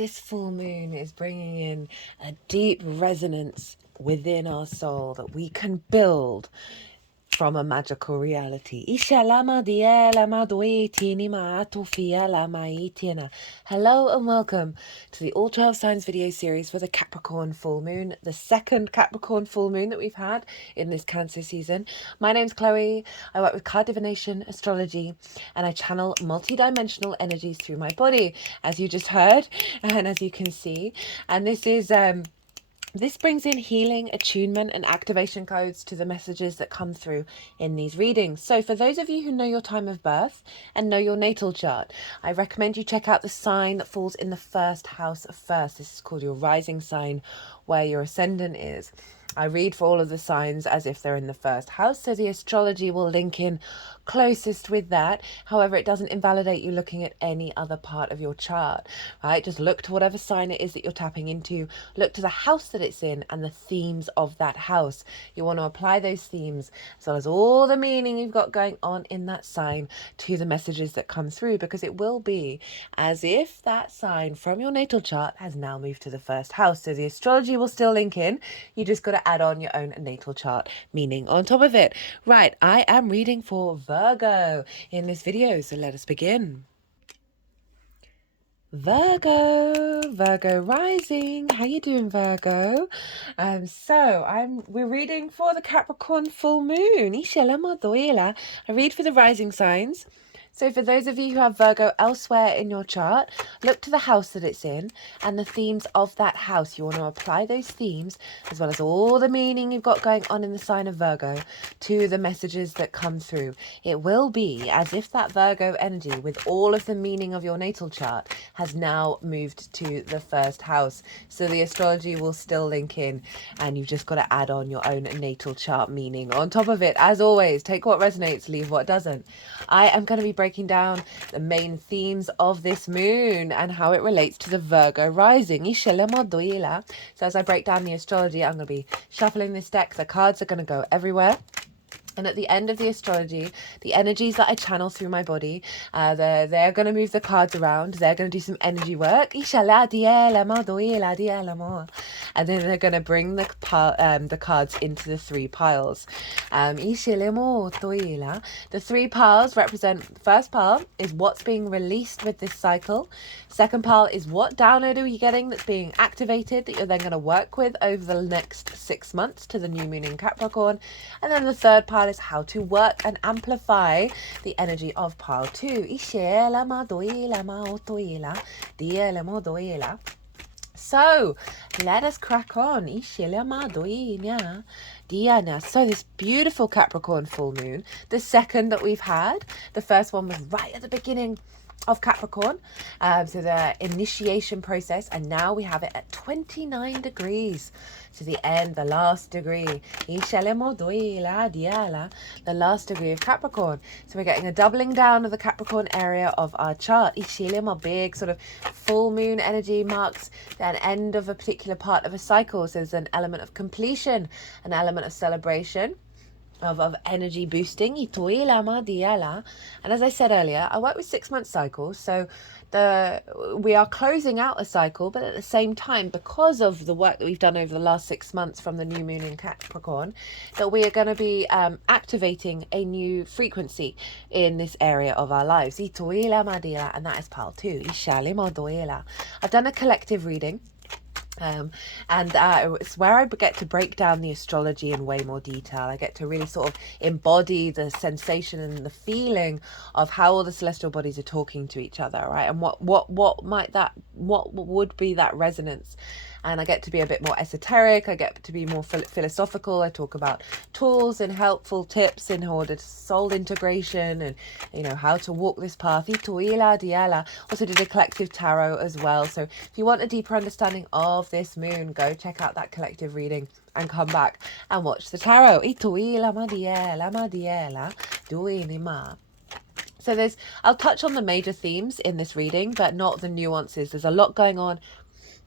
This full moon is bringing in a deep resonance within our soul that we can build from a magical reality. Hello and welcome to the All 12 Signs video series for the Capricorn Full Moon, the second Capricorn Full Moon that we've had in this Cancer season. My name's Chloe. I work with card divination, astrology, and I channel multi-dimensional energies through my body, as you just heard and as you can see. And this brings in healing, attunement, and activation codes to the messages that come through in these readings. So for those of you who know your time of birth and know your natal chart, I recommend you check out the sign that falls in the first house first. This is called your rising sign, where your ascendant is. I read for all of the signs as if they're in the first house, so the astrology will link in closest with that. However, it doesn't invalidate you looking at any other part of your chart, right? Just look to whatever sign it is that you're tapping into, look to the house that it's in and the themes of that house. You want to apply those themes as well as all the meaning you've got going on in that sign to the messages that come through, because it will be as if that sign from your natal chart has now moved to the first house. So the astrology will still link in. You just got to add on your own natal chart meaning on top of it. Right, I am reading for Virgo in this video, so let us begin. Virgo rising. How you doing, Virgo? We're reading for the Capricorn full moon. I read for the rising signs. So for those of you who have Virgo elsewhere in your chart, look to the house that it's in and the themes of that house. You want to apply those themes as well as all the meaning you've got going on in the sign of Virgo to the messages that come through. It will be as if that Virgo energy with all of the meaning of your natal chart has now moved to the first house. So the astrology will still link in and you've just got to add on your own natal chart meaning on top of it. As always, take what resonates, leave what doesn't. I am going to be breaking down the main themes of this moon and how it relates to the Virgo rising. So as I break down the astrology, I'm going to be shuffling this deck. The cards are going to go everywhere. And at the end of the astrology, the energies that I channel through my body, they're going to move the cards around. They're going to do some energy work. And then they're going to bring the cards into the three piles. The three piles represent, first pile is what's being released with this cycle. Second pile is what download are you getting that's being activated that you're then going to work with over the next 6 months to the new moon in Capricorn. And then the third pile is how to work and amplify the energy of pile 2. So let us crack on. So this beautiful Capricorn full moon, the second that we've had, the first one was right at the beginning of Capricorn, so the initiation process, and now we have it at 29 degrees to the end, the last degree, the last degree of Capricorn. So we're getting a doubling down of the Capricorn area of our chart. A big sort of full moon energy marks an end of a particular part of a cycle. So there's an element of completion, an element of celebration, of energy boosting. And as I said earlier, I work with 6-month cycles, so we are closing out a cycle, but at the same time, because of the work that we've done over the last 6 months from the new moon in Capricorn, that we are going to be activating a new frequency in this area of our lives. And that is pile 2. I've done a collective reading. It's where I get to break down the astrology in way more detail. I get to really sort of embody the sensation and the feeling of how all the celestial bodies are talking to each other, right? And what would be that resonance. And I get to be a bit more esoteric. I get to be more philosophical. I talk about tools and helpful tips in order to soul integration and, how to walk this path. Also did a collective tarot as well. So if you want a deeper understanding of this moon, go check out that collective reading and come back and watch the tarot. So I'll touch on the major themes in this reading, but not the nuances. There's a lot going on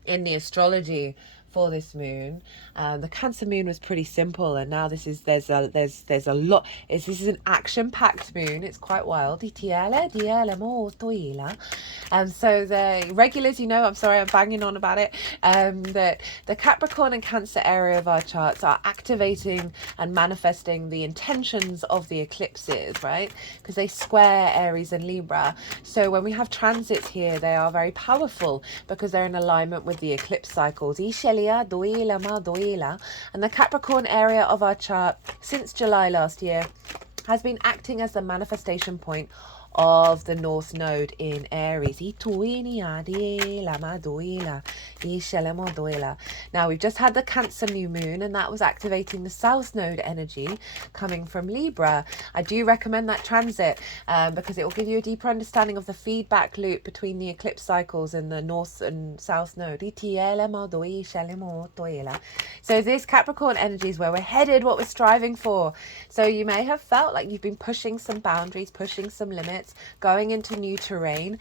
in the astrology for this moon. The Cancer moon was pretty simple, and now there's a lot. This is an action-packed moon. It's quite wild. So the regulars, I'm sorry, I'm banging on about it. That the Capricorn and Cancer area of our charts are activating and manifesting the intentions of the eclipses, right? Because they square Aries and Libra. So when we have transits here, they are very powerful because they're in alignment with the eclipse cycles. And the Capricorn area of our chart since July last year has been acting as the manifestation point of the North Node in Aries. Now, we've just had the Cancer new moon, and that was activating the South Node energy coming from Libra. I do recommend that transit because it will give you a deeper understanding of the feedback loop between the eclipse cycles and the North and South Node. So this Capricorn energy is where we're headed, what we're striving for. So you may have felt like you've been pushing some boundaries, pushing some limits, going into new terrain,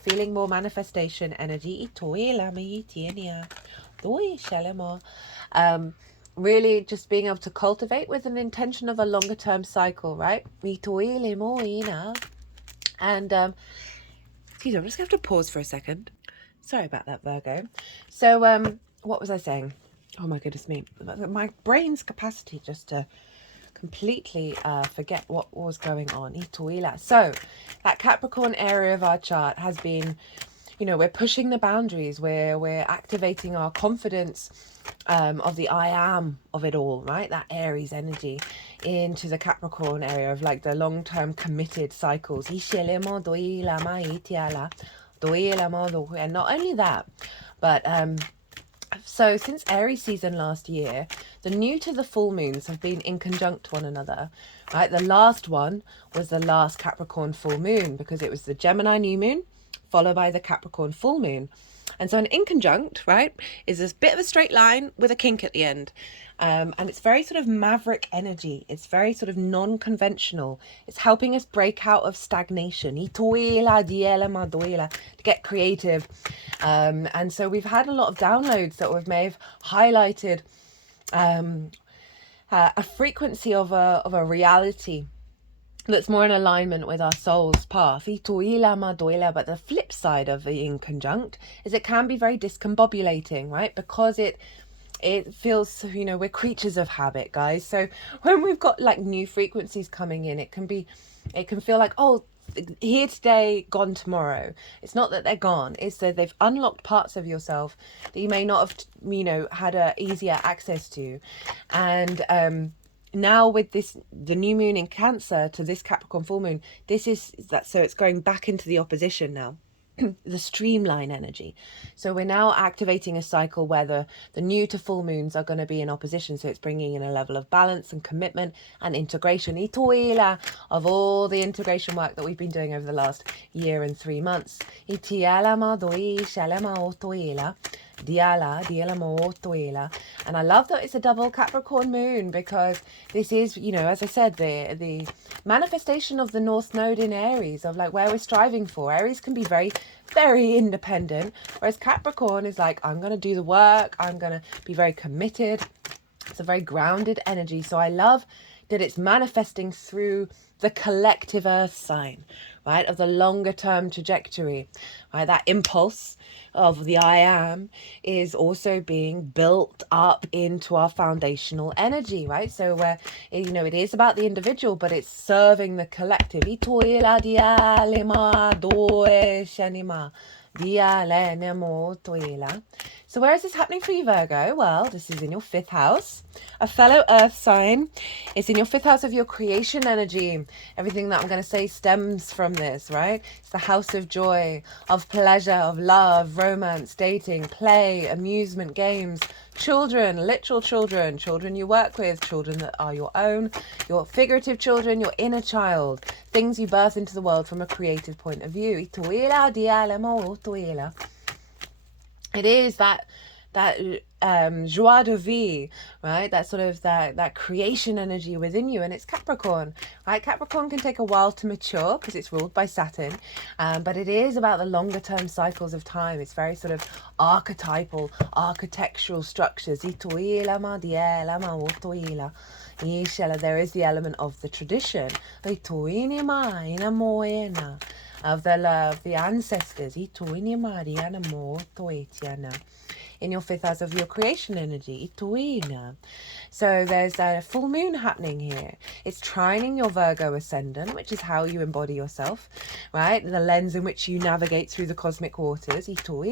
feeling more manifestation energy. Really just being able to cultivate with an intention of a longer term cycle, right? And excuse me, I'm just gonna have to pause for a second. Sorry about that, Virgo. So what was I saying? Oh my goodness me, my brain's capacity just to completely forget what was going on. So that Capricorn area of our chart has been, we're pushing the boundaries, we're activating our confidence of the I am of it all, right? That Aries energy into the Capricorn area of like the long-term committed cycles. And not only that, but so since Aries season last year, the new to the full moons have been in conjunct one another, right? The last one was the last Capricorn full moon because it was the Gemini new moon followed by the Capricorn full moon. And so an inconjunct, right, is this bit of a straight line with a kink at the end. And it's very sort of maverick energy. It's very sort of non-conventional. It's helping us break out of stagnation. To get creative. And so we've had a lot of downloads that may have highlighted a frequency of a reality that's more in alignment with our soul's path. But the flip side of the inconjunct is it can be very discombobulating, right? Because it feels, we're creatures of habit, guys. So when we've got like new frequencies coming in, it can feel like, oh, here today, gone tomorrow. It's not that they're gone, it's that they've unlocked parts of yourself that you may not have, had a easier access to. And now with the new moon in Cancer to this Capricorn full moon, so it's going back into the opposition now. The streamline energy. So we're now activating a cycle where the new to full moons are going to be in opposition. So it's bringing in a level of balance and commitment and integration. Of all the integration work that we've been doing over the last year and 3 months. And I love that it's a double Capricorn moon because this is, as I said, the manifestation of the North Node in Aries, of like where we're striving for. Aries can be very, very independent, whereas Capricorn is like, I'm going to do the work, I'm going to be very committed. It's a very grounded energy. So I love that it's manifesting through the collective earth sign, right, of the longer term trajectory, right? That impulse of the I am is also being built up into our foundational energy, right? So where, it is about the individual, but it's serving the collective. So where is this happening for you, Virgo? Well, this is in your 5th house, a fellow earth sign. It's in your 5th house of your creation energy. Everything that I'm going to say stems from this, right? It's the house of joy, of pleasure, of love, romance, dating, play, amusement, games, children, literal children, children you work with, children that are your own, your figurative children, your inner child, things you birth into the world from a creative point of view. It is that joie de vie, right? That sort of that creation energy within you, and it's Capricorn, right? Capricorn can take a while to mature because it's ruled by Saturn, but it is about the longer term cycles of time. It's very sort of archetypal, architectural structures. There is the element of the tradition, of the love, the ancestors. In your fifth house of your creation energy. So there's a full moon happening here. It's trining your Virgo ascendant, which is how you embody yourself, right? The lens in which you navigate through the cosmic waters. And so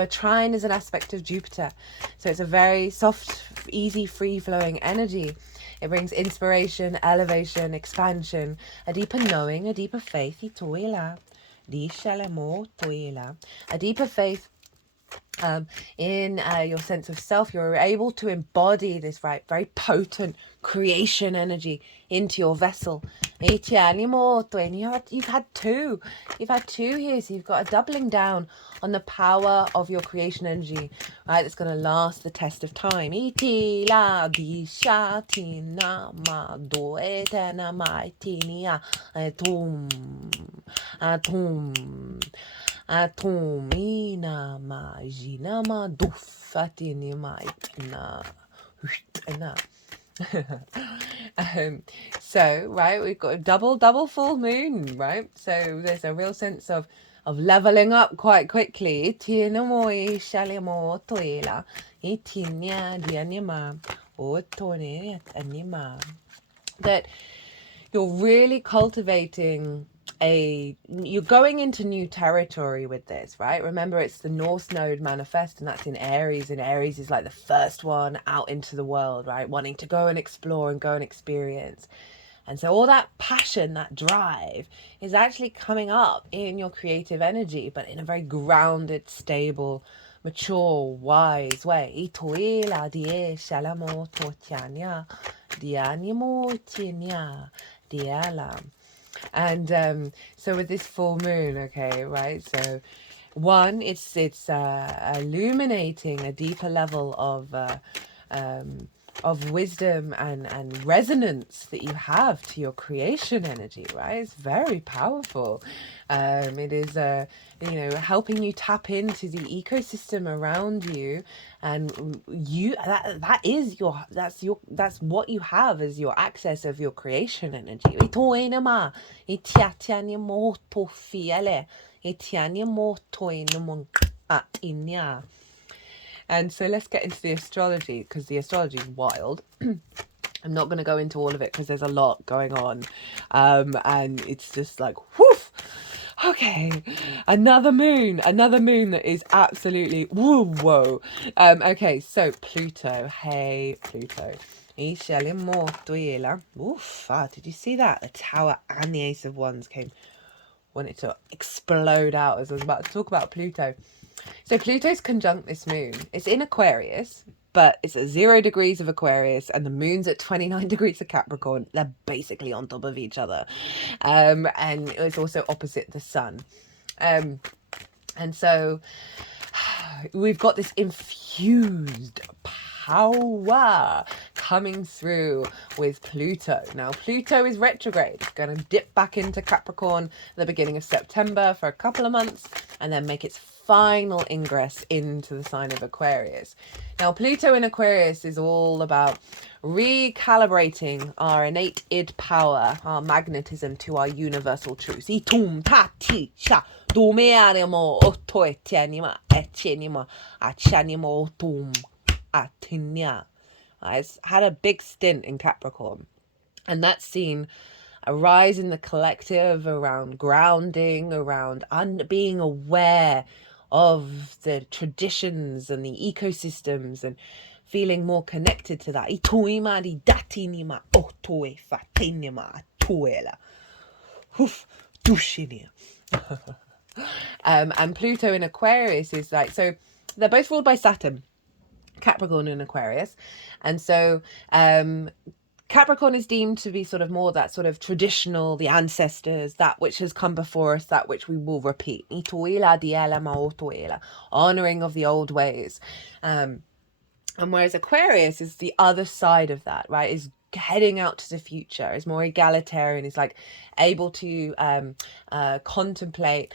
a trine is an aspect of Jupiter. So it's a very soft, easy, free-flowing energy. It brings inspiration, elevation, expansion, a deeper knowing, a deeper faith. A deeper faith in your sense of self. You're able to embody this very potent creation energy into your vessel. You've had two here, so you've got a doubling down on the power of your creation energy, right? That's going to last the test of time. Atomina majina ma dufatini ma so right, we've got a double full moon, right? So there's a real sense of leveling up quite quickly. That you're really cultivating you're going into new territory with this, right? Remember, it's the North Node manifest, and that's in Aries, and Aries is like the first one out into the world, right? Wanting to go and explore and go and experience. And so all that passion, that drive is actually coming up in your creative energy, but in a very grounded, stable, mature, wise way. And so with this full moon, okay, right? So one, it's illuminating a deeper level of wisdom and resonance that you have to your creation energy, right? It's very powerful. It is helping you tap into the ecosystem around you, and that's what you have as your access of your creation energy. And so let's get into the astrology, because the astrology is wild. I'm not going to go into all of it because there's a lot going on. And it's just like, whoof. Okay, another moon that is absolutely whoa. Okay, so Pluto. Hey, Pluto. Oof, did you see that? The Tower and the Ace of Wands wanted to explode out as I was about to talk about Pluto. So Pluto's conjunct this moon. It's in Aquarius, but it's at 0 degrees of Aquarius, and the moon's at 29 degrees of Capricorn. They're basically on top of each other. And it's also opposite the sun. And so we've got this infused power coming through with Pluto. Now, Pluto is retrograde. It's going to dip back into Capricorn at the beginning of September for a couple of months, and then make its final ingress into the sign of Aquarius. Now, Pluto in Aquarius is all about recalibrating our innate id power, our magnetism, to our universal truths. It's had a big stint in Capricorn, and that's seen a rise in the collective around grounding, around being aware of the traditions and the ecosystems, and feeling more connected to that. And Pluto in Aquarius is like, so they're both ruled by Saturn, Capricorn and Aquarius. And so Capricorn is deemed to be sort of more that sort of traditional, the ancestors, that which has come before us, that which we will repeat. Honoring of the old ways. And whereas Aquarius is the other side of that, right? Is heading out to the future, is more egalitarian, is like able to contemplate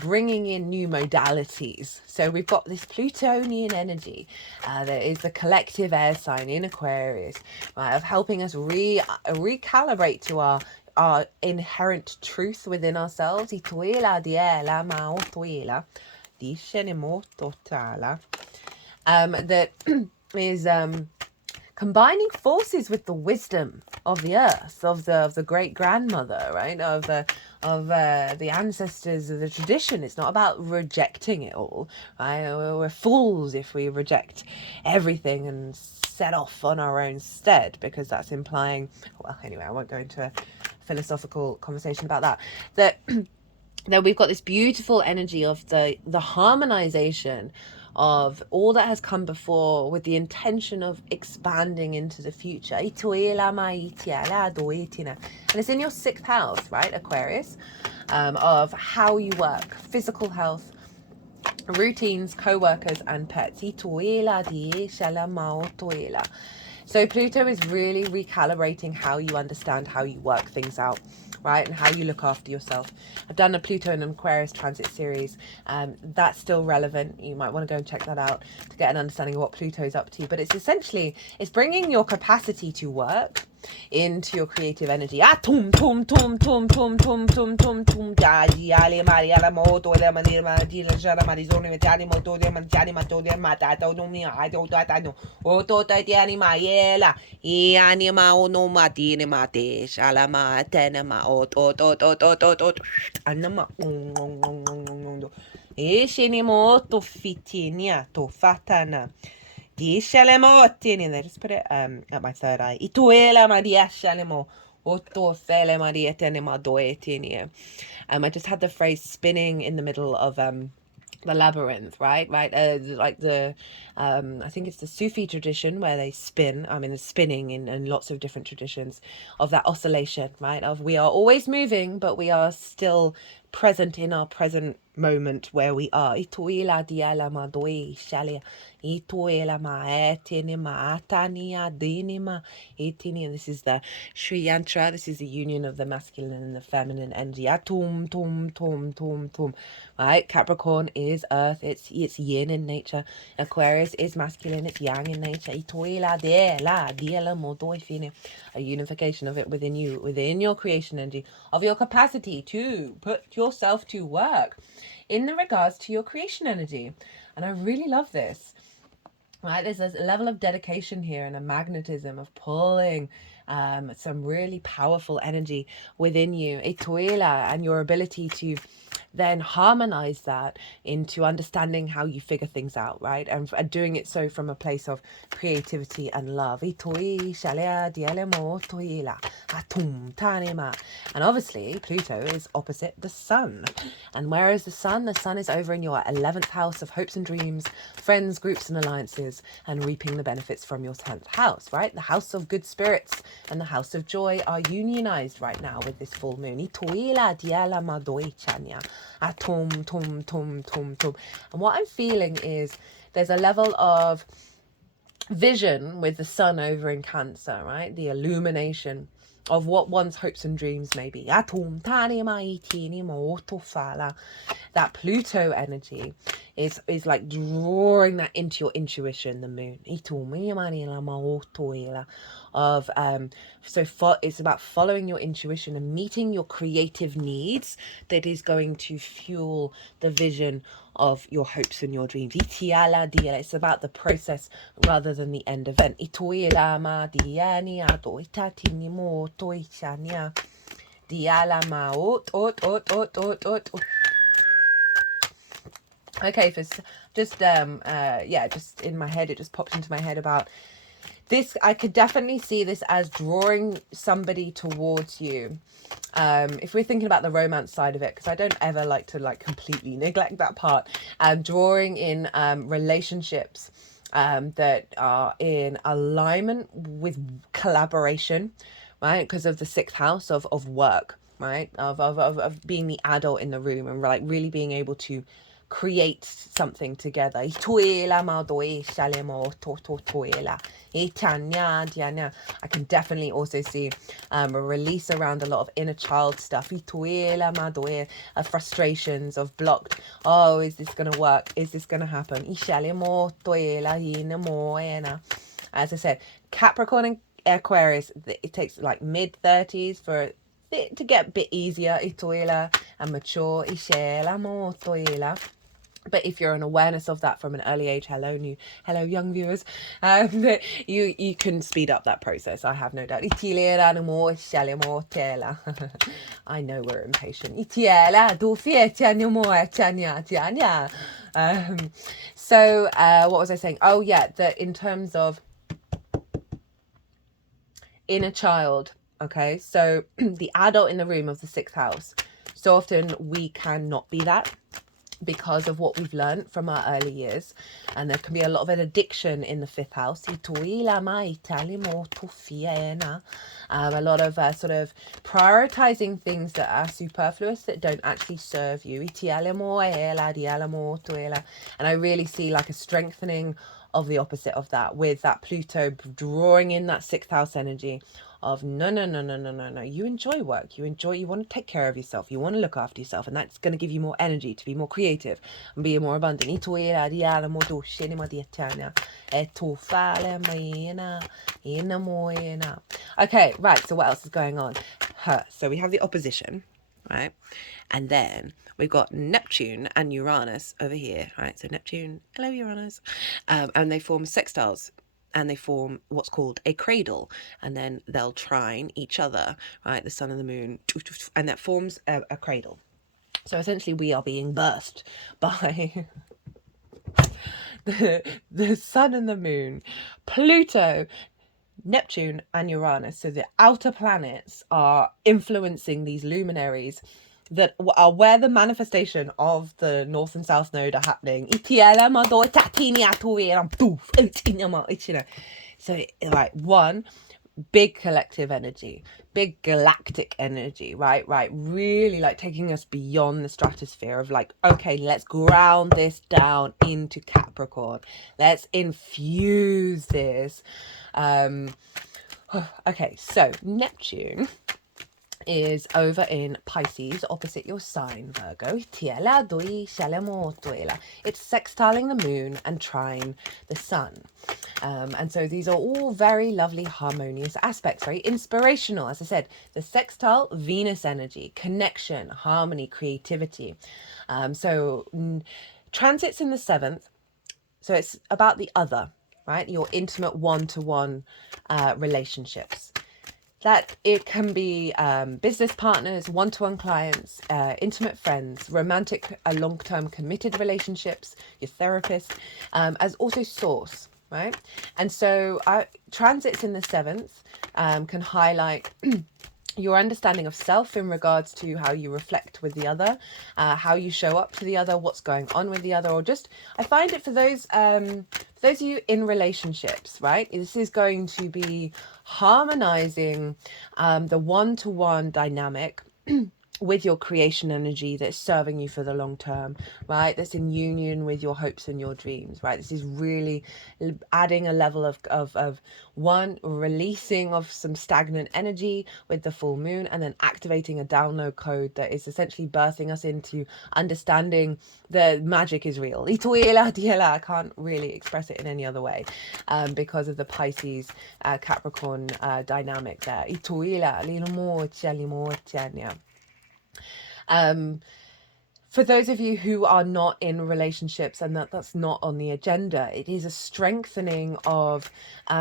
bringing in new modalities. So we've got this Plutonian energy that is the collective air sign in Aquarius, right, of helping us recalibrate to our inherent truth within ourselves. That is combining forces with the wisdom of the earth, of the great grandmother, right, of the ancestors of the tradition. It's not about rejecting it all, right? We're fools if we reject everything and set off on our own stead, because that's implying, well, anyway, I won't go into a philosophical conversation about that. That we've got this beautiful energy of the harmonization of all that has come before with the intention of expanding into the future. And it's in your 6th house, right, Aquarius, of how you work, physical health, routines, co-workers and pets. So Pluto is really recalibrating how you understand how you work things out, right, and how you look after yourself. I've done a Pluto and Aquarius transit series. That's still relevant. You might want to go and check that out to get an understanding of what Pluto is up to. But it's essentially, it's bringing your capacity to work into your creative energy. And they just put it at my third eye. I just had the phrase spinning in the middle of the labyrinth, right? Like the I think it's the Sufi tradition where they spin. I mean, the spinning in lots of different traditions of that oscillation, right? Of we are always moving, but we are still present in our present moment where we are. This is the Sri Yantra. This is the union of the masculine and the feminine energy. Right? Capricorn is earth. It's yin in nature. Aquarius is masculine. It's yang in nature. A unification of it within you, within your creation energy, of your capacity to put yourself to work in the regards to your creation energy. And I really love this. Right, there's a level of dedication here and a magnetism of pulling some really powerful energy within you, and your ability to then harmonize that into understanding how you figure things out, right? And doing it so from a place of creativity and love. And obviously, Pluto is opposite the sun. And where is the sun? The sun is over in your 11th house of hopes and dreams, friends, groups and alliances, and reaping the benefits from your 10th house, right? The house of good spirits and the house of joy are unionized right now with this full moon. And what I'm feeling is there's a level of vision with the sun over in Cancer, right? The illumination of what one's hopes and dreams may be. That Pluto energy is like drawing that into your intuition, the moon. Of it's about following your intuition and meeting your creative needs that is going to fuel the vision of your hopes and your dreams. It's about the process rather than the end event. Okay, for just just in my head, it just popped into my head about this. I could definitely see this as drawing somebody towards you. If we're thinking about the romance side of it, because I don't ever like to completely neglect that part, drawing in relationships that are in alignment with collaboration, right? Because of the sixth house of work, right? Of being the adult in the room and like really being able to create something together. I can definitely also see a release around a lot of inner child stuff. Frustrations of blocked. Oh, is this gonna work? Is this gonna happen? As I said, Capricorn and Aquarius, it takes like mid-30s for it to get a bit easier and mature. But if you're an awareness of that from an early age, hello young viewers, that you can speed up that process. I have no doubt. I know we're impatient. So what was I saying? Oh yeah, that in terms of inner child. Okay, so the adult in the room of the sixth house. So often we cannot be that because of what we've learned from our early years, and there can be a lot of an addiction in the fifth house. A lot of sort of prioritizing things that are superfluous, that don't actually serve you. And I really see like a strengthening of the opposite of that, with that Pluto drawing in that sixth house energy of no, you enjoy work, you want to take care of yourself, you want to look after yourself, and that's going to give you more energy to be more creative and be more abundant. Okay, right, so what else is going on? So we have the opposition, right? And then we've got Neptune and Uranus over here, right? So Neptune, hello Uranus, and they form sextiles, and they form what's called a cradle, and then they'll trine each other, right? The sun and the moon, and that forms a cradle. So essentially we are being birthed by the sun and the moon, Pluto, Neptune and Uranus. So the outer planets are influencing these luminaries that are where the manifestation of the North and South Node are happening. So like one big collective energy, big galactic energy, right? Really like taking us beyond the stratosphere of like, okay, let's ground this down into Capricorn. Let's infuse this. Okay, so Neptune is over in Pisces, opposite your sign, Virgo. It's sextiling the moon and trine the sun. And so these are all very lovely, harmonious aspects, very inspirational. As I said, the sextile, Venus energy, connection, harmony, creativity. Transits in the seventh. So it's about the other, right? Your intimate one-to-one relationships. That it can be business partners, one-to-one clients, intimate friends, romantic, long-term committed relationships, your therapist, as also source, right? And so transits in the seventh can highlight your understanding of self in regards to how you reflect with the other, how you show up to the other, what's going on with the other, or just, I find it for those of you in relationships, right? This is going to be harmonizing the one-to-one dynamic with your creation energy that's serving you for the long term, right? That's in union with your hopes and your dreams, right? This is really adding a level of one, releasing of some stagnant energy with the full moon, and then activating a download code that is essentially birthing us into understanding the magic is real. I can't really express it in any other way because of the Pisces Capricorn dynamic there. For those of you who are not in relationships and that's not on the agenda, it is a strengthening of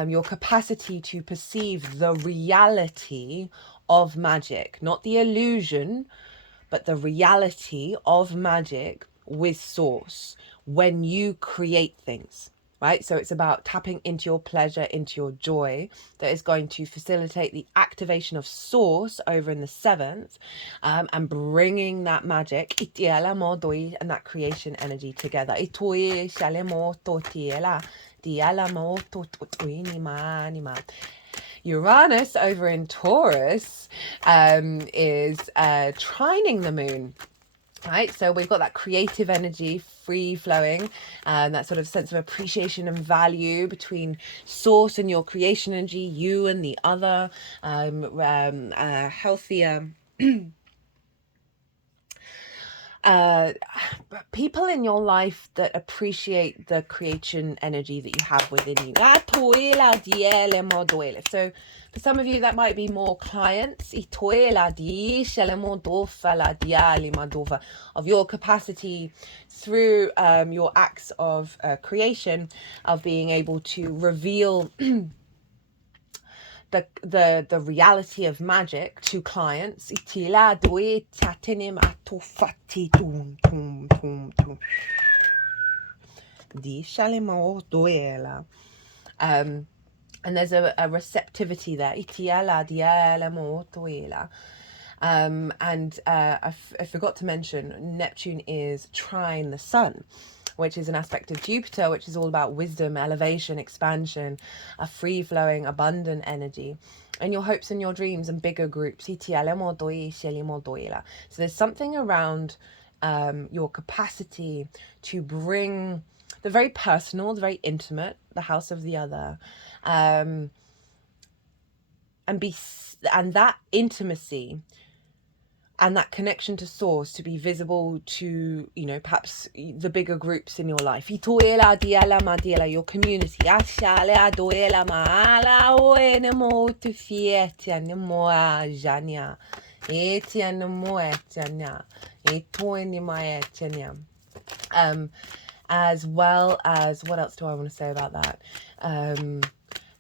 your capacity to perceive the reality of magic, not the illusion, but the reality of magic with source when you create things. Right, so it's about tapping into your pleasure, into your joy, that is going to facilitate the activation of source over in the seventh, and bringing that magic and that creation energy together. Uranus over in Taurus is trining the moon. Right, so we've got that creative energy, free flowing, that sort of sense of appreciation and value between source and your creation energy, you and the other, healthier. People in your life that appreciate the creation energy that you have within you. So for some of you that might be more clients of your capacity through your acts of creation, of being able to reveal the reality of magic to clients. And there's a receptivity there. And I forgot to mention, Neptune is trine the sun, which is an aspect of Jupiter, which is all about wisdom, elevation, expansion, a free-flowing, abundant energy, and your hopes and your dreams and bigger groups. So there's something around your capacity to bring the very personal, the very intimate, the house of the other, and that intimacy and that connection to source to be visible to, you know, perhaps the bigger groups in your life. Your community. As well as, what else do I want to say about that?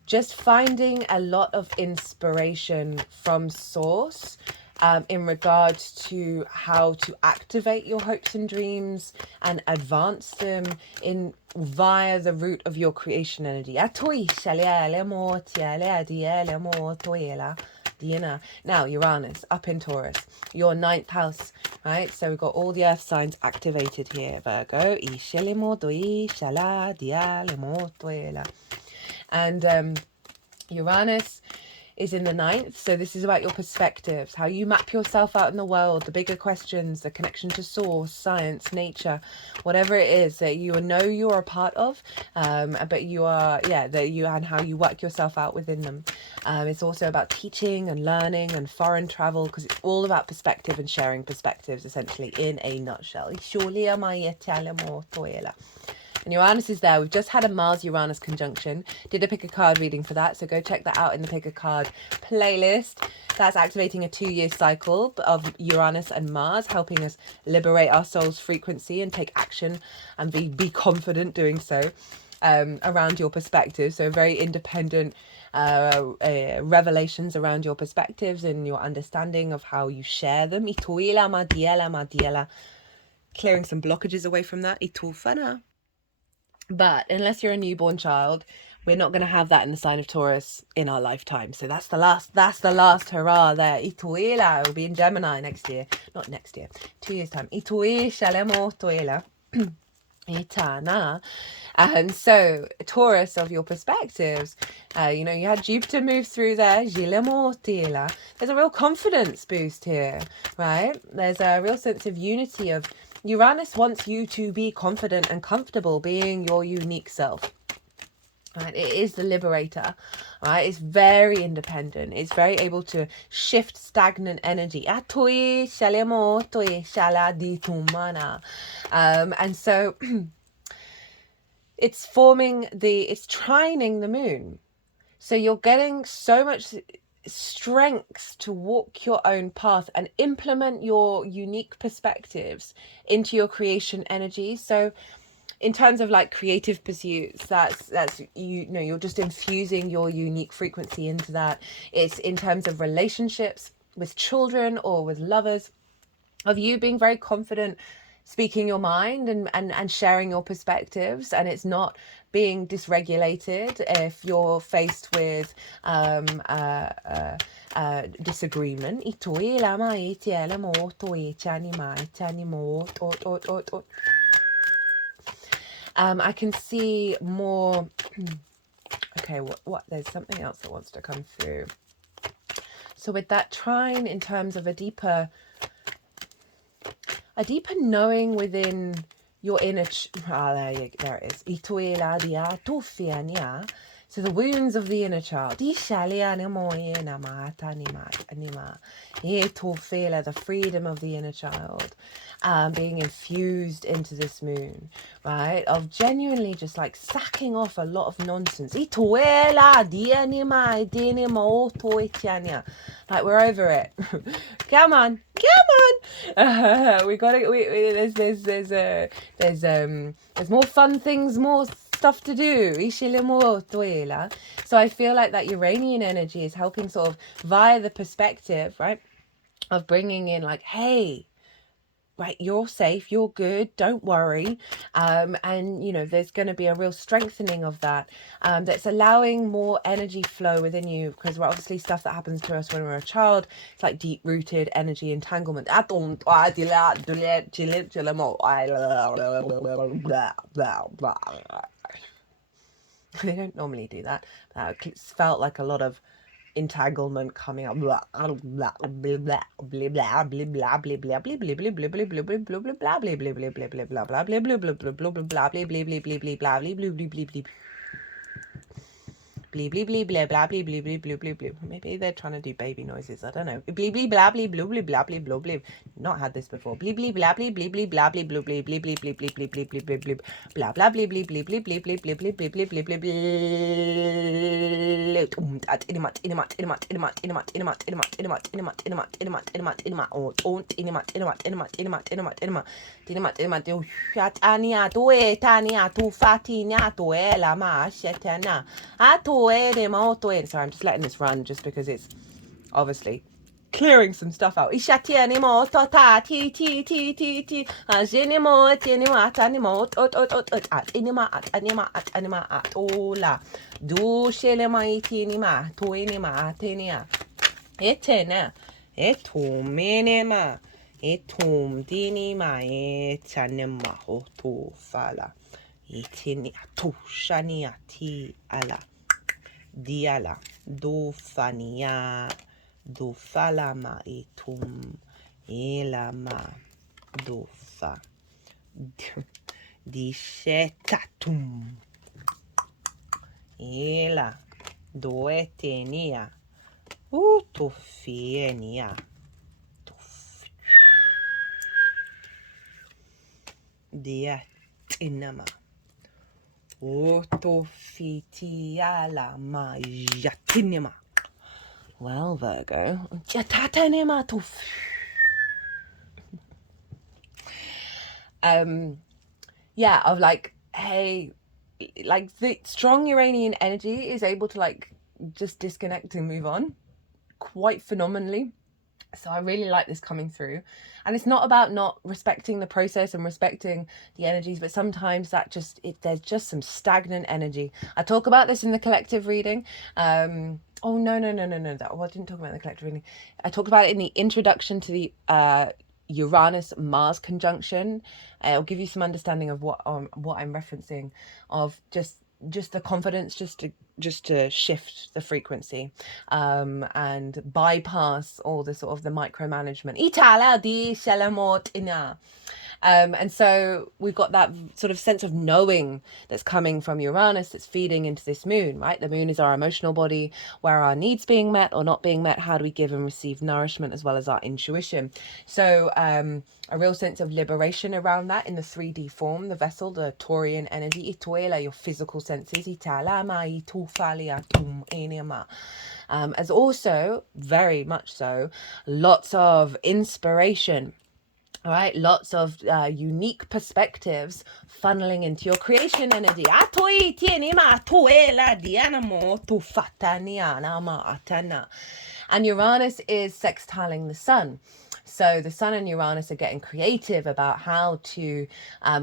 Just finding a lot of inspiration from source in regards to how to activate your hopes and dreams and advance them in via the root of your creation energy. Now, Uranus up in Taurus, your 9th house, right? So we've got all the earth signs activated here. Virgo, and Uranus is in the 9th, so this is about your perspectives, how you map yourself out in the world, the bigger questions, the connection to source, science, nature, whatever it is that you know you're a part of, but you are, that you, and how you work yourself out within them. It's also about teaching and learning and foreign travel, because it's all about perspective and sharing perspectives, essentially, in a nutshell. And Uranus is there. We've just had a Mars-Uranus conjunction. Did a pick a card reading for that, so go check that out in the pick a card playlist. That's activating a 2-year cycle of Uranus and Mars, helping us liberate our soul's frequency and take action and be confident doing so around your perspective. So very independent revelations around your perspectives and your understanding of how you share them. Clearing some blockages away from that. But unless you're a newborn child, we're not going to have that in the sign of Taurus in our lifetime. So that's the last hurrah there. Ituela will be in Gemini next year. Not next year, 2 years time. Itana. And so Taurus, of your perspectives, you know, you had Jupiter move through there. There's a real confidence boost here, right? There's a real sense of unity of Uranus wants you to be confident and comfortable being your unique self. Right? It is the liberator, right? It's very independent. It's very able to shift stagnant energy. And so it's trining the moon. So you're getting so much strength to walk your own path and implement your unique perspectives into your creation energy. So in terms of like creative pursuits, that's you know, you're just infusing your unique frequency into that. It's in terms of relationships with children or with lovers, of you being very confident speaking your mind and sharing your perspectives, and it's not being dysregulated if you're faced with disagreement. I can see more Okay, what? There's something else that wants to come through. So with that trine, in terms of a deeper knowing within your inner. There it is. So the wounds of the inner child. The freedom of the inner child. Being infused into this moon, right? Of genuinely just like sacking off a lot of nonsense. Like we're over it. Come on. We got it. There's more fun things, more stuff to do. So I feel like that Uranian energy is helping sort of via the perspective, right, of bringing in like, hey, right, you're safe, you're good, don't worry. And you know, there's going to be a real strengthening of that, that's allowing more energy flow within you, because we're obviously stuff that happens to us when we're a child. It's like deep rooted energy entanglement. They don't normally do that. It felt like a lot of entanglement coming up. Bleep, bleep, bleep, blah, blah, bleep, bleep, bleep, bleep, bleep, bleep. Maybe they're trying to do baby noises. I don't know. Bleep, bleep, blah, bleep, bleep, bleep, blah, bleep, bleep, bleep. Not had this before. Bleep, bleep, blah, bleep, bleep, bleep, blah, bleep, bleep, bleep, bleep, bleep, bleep, bleep, bleep, bleep, bleep, bleep, bleep. Blah, blah, bleep, bleep, bleep, bleep, bleep, bleep, bleep, bleep, bleep, bleep, bleep, bleep, bleep. At inimat, inimat, inimat, inimat, inimat, inimat, inimat, inimat, inimat, inimat, inimat, inimat, inimat, ont, inimat, inimat, inimat, inimat, inimat, inimat. Inimat, inimat, do shat ania, do e tania, tu fatina, to e la ma, shetana. Sorry, I'm just letting this run just because it's obviously clearing some stuff out. Etum dinima etanema hoto fala etini atu shania ti ala diala do fania do falama etum elama do fa dishetatum ela do etenia utofienia. Dia tinama otofitiala ma jatinima. Well, Virgo, jatatanima to. Yeah, of like, hey, like the strong Uranian energy is able to like just disconnect and move on quite phenomenally. So I really like this coming through. And it's not about not respecting the process and respecting the energies, but sometimes that just, there's just some stagnant energy. I talk about this in the collective reading. No. I didn't talk about the collective reading. I talked about it in the introduction to the Uranus-Mars conjunction. It'll give you some understanding of what I'm referencing, of just the confidence, just to shift the frequency, and bypass all the sort of the micromanagement. And so we've got that sort of sense of knowing that's coming from Uranus, that's feeding into this moon, right? The moon is our emotional body, where our needs being met or not being met, how do we give and receive nourishment, as well as our intuition. So a real sense of liberation around that in the 3D form, the vessel, the Taurian energy, ituela, your physical senses, as also, very much so, lots of inspiration. All right, lots of unique perspectives funneling into your creation energy. And Uranus is sextiling the sun. So the Sun and Uranus are getting creative about how to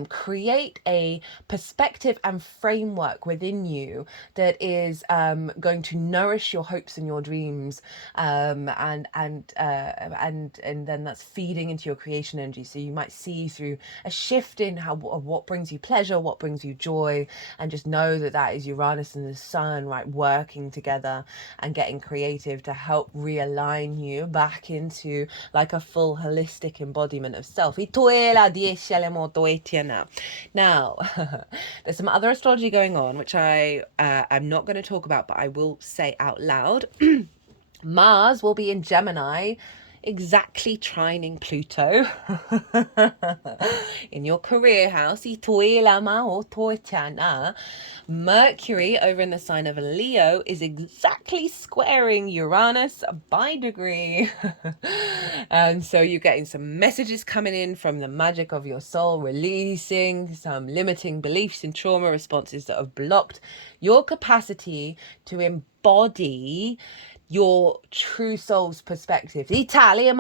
create a perspective and framework within you that is going to nourish your hopes and your dreams, and then that's feeding into your creation energy. So you might see through a shift in how what brings you pleasure, what brings you joy, and just know that that is Uranus and the Sun, right, working together and getting creative to help realign you back into like a full holistic embodiment of self. Now, there's some other astrology going on, which I am not going to talk about, but I will say out loud. Mars will be in Gemini, exactly trining Pluto in your career house. Mercury over in the sign of Leo is exactly squaring Uranus by degree. And so you're getting some messages coming in from the magic of your soul, releasing some limiting beliefs and trauma responses that have blocked your capacity to embody your true soul's perspective. Now, we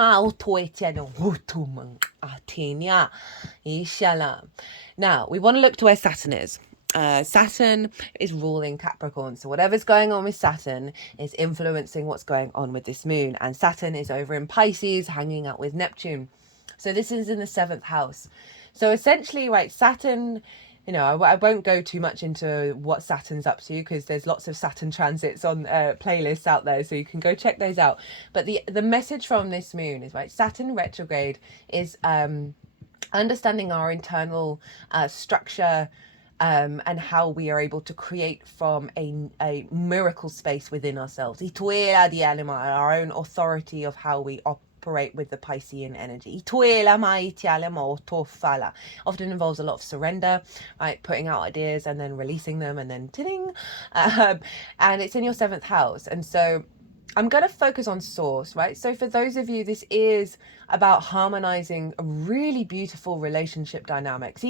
want to look to where Saturn is. Saturn is ruling Capricorn. So whatever's going on with Saturn is influencing what's going on with this moon. And Saturn is over in Pisces, hanging out with Neptune. So this is in the 7th house. So essentially, right, Saturn, you know, I won't go too much into what Saturn's up to because there's lots of Saturn transits on playlists out there, so you can go check those out. But the message from this moon is, right, Saturn retrograde is understanding our internal structure, and how we are able to create from a miracle space within ourselves. Our own authority of how we operate with the Piscean energy. Often involves a lot of surrender, right? Putting out ideas and then releasing them and then ting. And it's in your 7th house. And so I'm going to focus on source, right? So for those of you, this is about harmonizing a really beautiful relationship dynamics.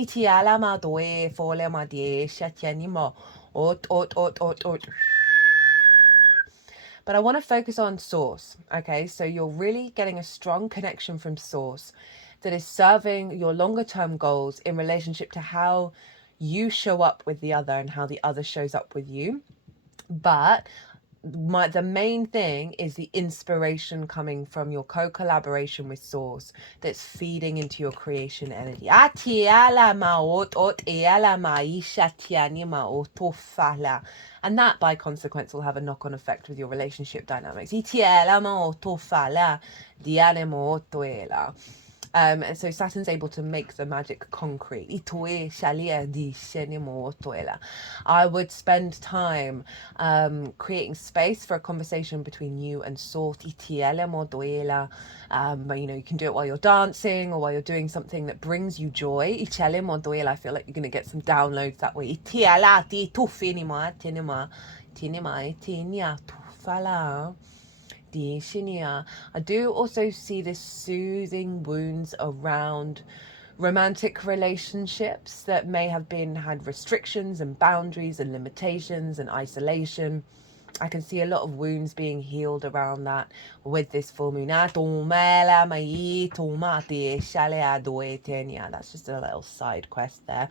But I want to focus on source, okay? So you're really getting a strong connection from source that is serving your longer term goals in relationship to how you show up with the other and how the other shows up with you. But the main thing is the inspiration coming from your co-collaboration with source that's feeding into your creation energy. And that by consequence will have a knock-on effect with your relationship dynamics. And so Saturn's able to make the magic concrete. I would spend time creating space for a conversation between you and Source. But you know, you can do it while you're dancing or while you're doing something that brings you joy. I feel like you're going to get some downloads that way. I do also see this soothing wounds around romantic relationships that may have had restrictions and boundaries and limitations and isolation. I can see a lot of wounds being healed around that with this full moon. That's just a little side quest there.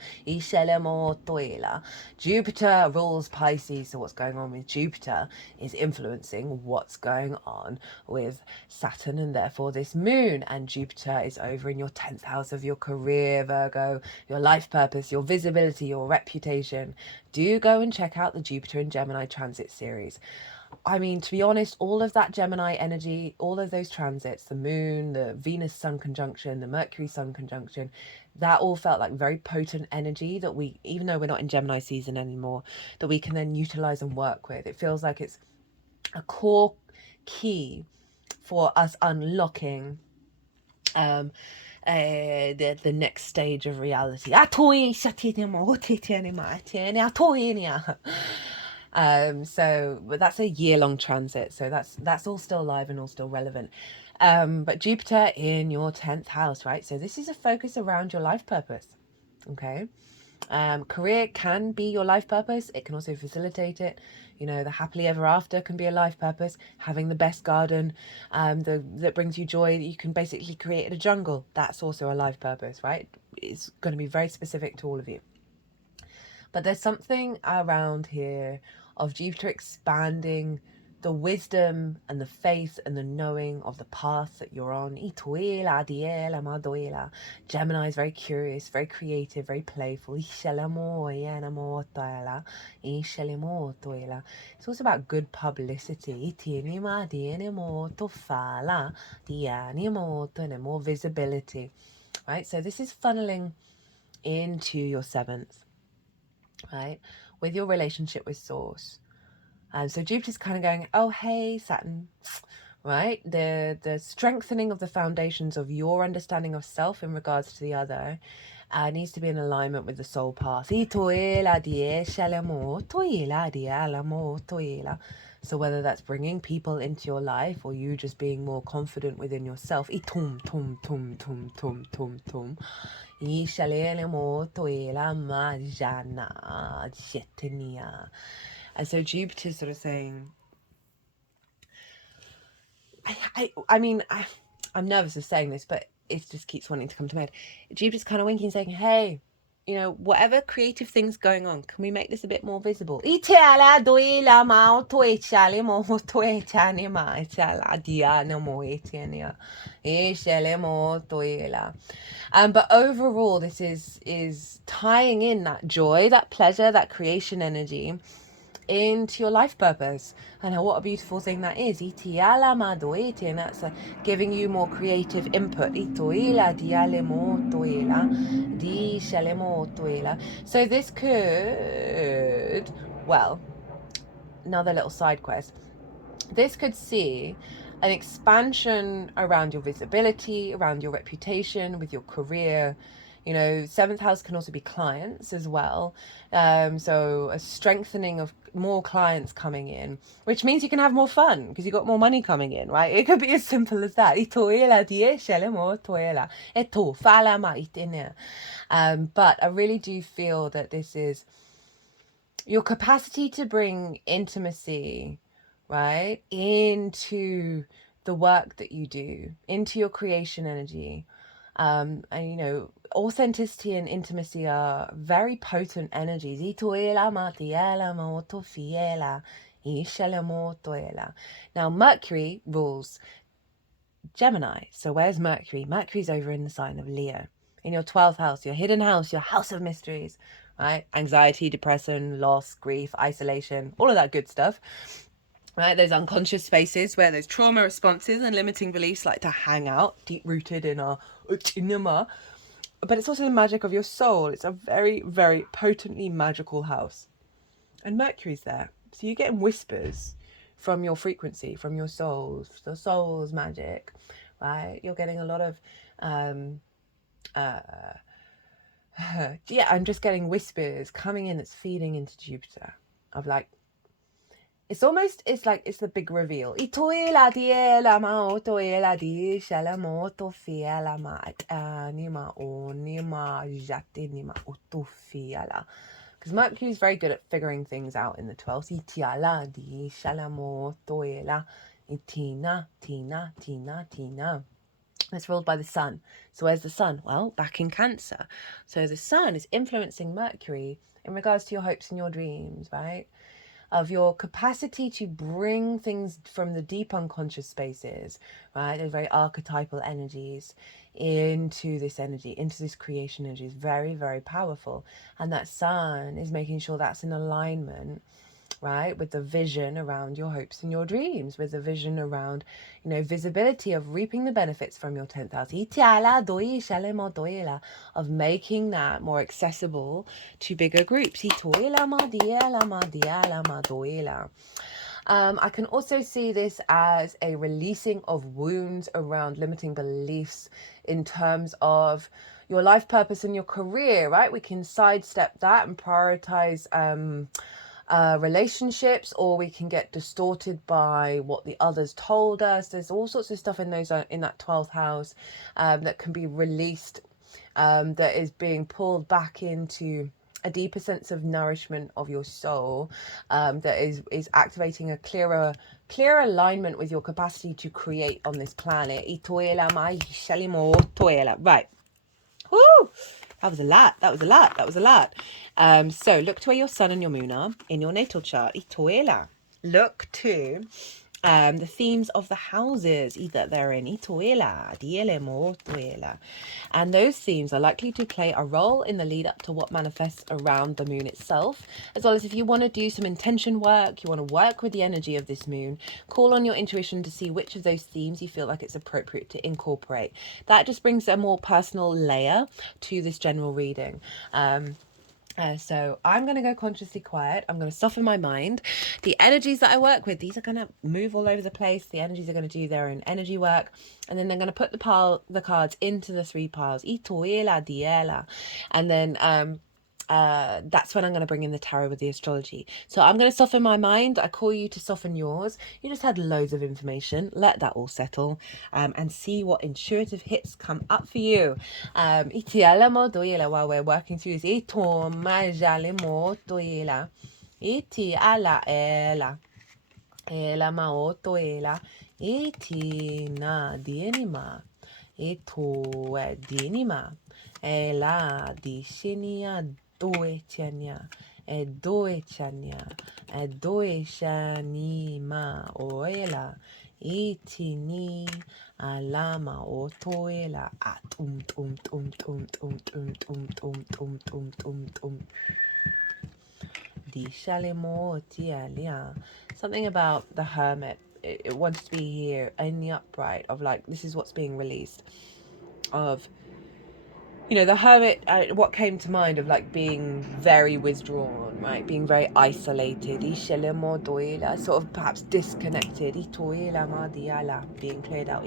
Jupiter rules Pisces, so what's going on with Jupiter is influencing what's going on with Saturn and therefore this moon. And Jupiter is over in your 10th house of your career, Virgo, your life purpose, your visibility, your reputation. Do go and check out the Jupiter and Gemini transit series. I mean, to be honest, all of that Gemini energy, all of those transits, the moon, the Venus Sun conjunction, the Mercury Sun conjunction, that all felt like very potent energy that we, even though we're not in Gemini season anymore, that we can then utilize and work with. It feels like it's a core key for us unlocking the next stage of reality. So but that's a year-long transit, so that's all still live and all still relevant. But Jupiter in your 10th house, right? So this is a focus around your life purpose, okay? Career can be your life purpose. It can also facilitate it. You know, the happily ever after can be a life purpose. Having the best garden that brings you joy that you can basically create in a jungle, that's also a life purpose, right? It's going to be very specific to all of you. But there's something around here of Jupiter expanding the wisdom and the faith and the knowing of the path that you're on. Gemini is very curious, very creative, very playful. It's also about good publicity. More visibility. Right? So this is funneling into your seventh, right? With your relationship with Source. So Jupiter's kind of going, oh, hey, Saturn, right? The strengthening of the foundations of your understanding of self in regards to the other needs to be in alignment with the soul path. So whether that's bringing people into your life or you just being more confident within yourself. And so Jupiter's sort of saying, I mean, I'm nervous of saying this, but it just keeps wanting to come to my head. Jupiter's kind of winking, saying, hey, you know, whatever creative thing's going on, can we make this a bit more visible? But overall, this is tying in that joy, that pleasure, that creation energy into your life purpose. And what a beautiful thing that is. And that's giving you more creative input. So this could, well, another little side quest. This could see an expansion around your visibility, around your reputation, with your career. You know, seventh house can also be clients as well. So a strengthening of more clients coming in, which means you can have more fun because you've got more money coming in, right? It could be as simple as that. But I really do feel that this is your capacity to bring intimacy, right, into the work that you do, into your creation energy. And you know, authenticity and intimacy are very potent energies. Now Mercury rules Gemini. So where's Mercury? Mercury's over in the sign of Leo, in your 12th house, your hidden house, your house of mysteries, right? Anxiety, depression, loss, grief, isolation, all of that good stuff. Right, those unconscious spaces where those trauma responses and limiting beliefs like to hang out, deep rooted in our uchinama. But it's also the magic of your soul. It's a very, very potently magical house. And Mercury's there. So you're getting whispers from your frequency, from your souls, the soul's magic, right? You're getting a lot of, yeah, I'm just getting whispers coming in that's feeding into Jupiter of like, it's like it's the big reveal. Because Mercury is very good at figuring things out in the 12th. It's ruled by the sun. So where's the sun? Well, back in Cancer. So the sun is influencing Mercury in regards to your hopes and your dreams, right? Of your capacity to bring things from the deep unconscious spaces, right? Those very archetypal energies into this energy, into this creation energy is very, very powerful. And that sun is making sure that's in alignment, right, with the vision around your hopes and your dreams, with the vision around, you know, visibility of reaping the benefits from your 10th house, of making that more accessible to bigger groups. I can also see this as a releasing of wounds around limiting beliefs in terms of your life purpose and your career, right? We can sidestep that and prioritize relationships, or we can get distorted by what the others told us. There's all sorts of stuff in those in that 12th house that can be released, that is being pulled back into a deeper sense of nourishment of your soul, that is activating a clear alignment with your capacity to create on this planet. Right. Woo! That was a lot. That was a lot. That was a lot. So look to where your sun and your moon are in your natal chart. Look to the themes of the houses that they're in. And those themes are likely to play a role in the lead up to what manifests around the moon itself, as well as if you want to do some intention work, you want to work with the energy of this moon, call on your intuition to see which of those themes you feel like it's appropriate to incorporate. That just brings a more personal layer to this general reading. So I'm going to go consciously quiet. I'm going to soften my mind. The energies that I work with, these are going to move all over the place. The energies are going to do their own energy work. And then they're going to put the cards into the 3 piles. And then that's when I'm going to bring in the tarot with the astrology. So I'm going to soften my mind. I call you to soften yours. You just had loads of information. Let that all settle, and see what intuitive hits come up for you. While we're working through this. Iti ala ela. Ela maoto ela. Iti na dienima. Ito dienima. Ela di shinia doetiania. Edoetiania. Edoeshanima oela. Itini alama otoela. Atum tum tum tum tum tum tum tum tum tum tum tum. Something about the hermit. It wants to be here in the upright of like, this is what's being released. Of, you know, the hermit, what came to mind of like being very withdrawn, right? Being very isolated. Sort of perhaps disconnected. Being cleared out.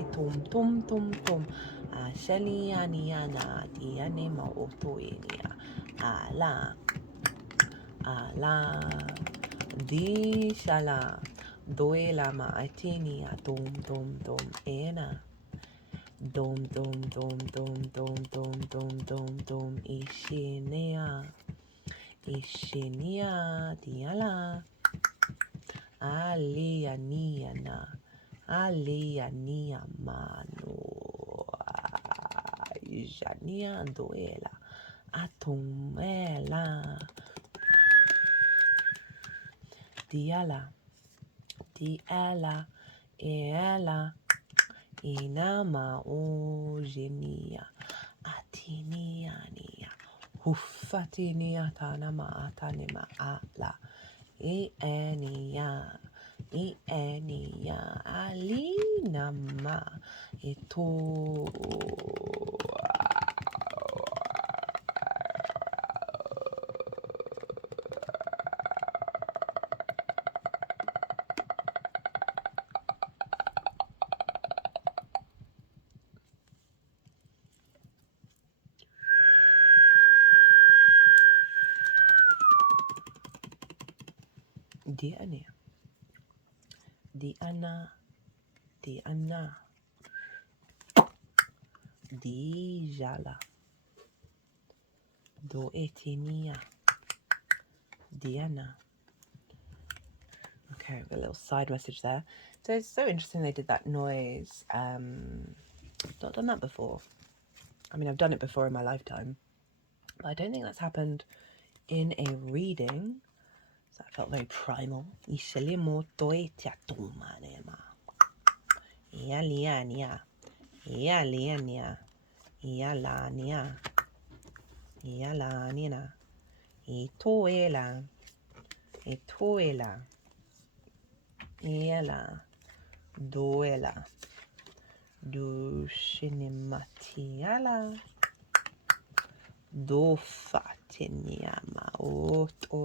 Ala di shala doela ma atini dom dom dom ena dom dom dom dom dom dom dom dom dom ishinia diala alianiana aliania mano jania doela atumela diala ela inama ojenia atiniania hufatinia tanama atanima ala enia alinama ito Diana, Dijala, Doetinia, Diana. Okay, a little side message there. So it's so interesting they did that noise. Not done that before. I mean, I've done it before in my lifetime, but I don't think that's happened in a reading. So I felt very primal. Ialiania, Ialiania, Ialania, Ialanina, Itoela, Itoela, Iela, Doela, Dushinimatiala, Dofatiniama, ot,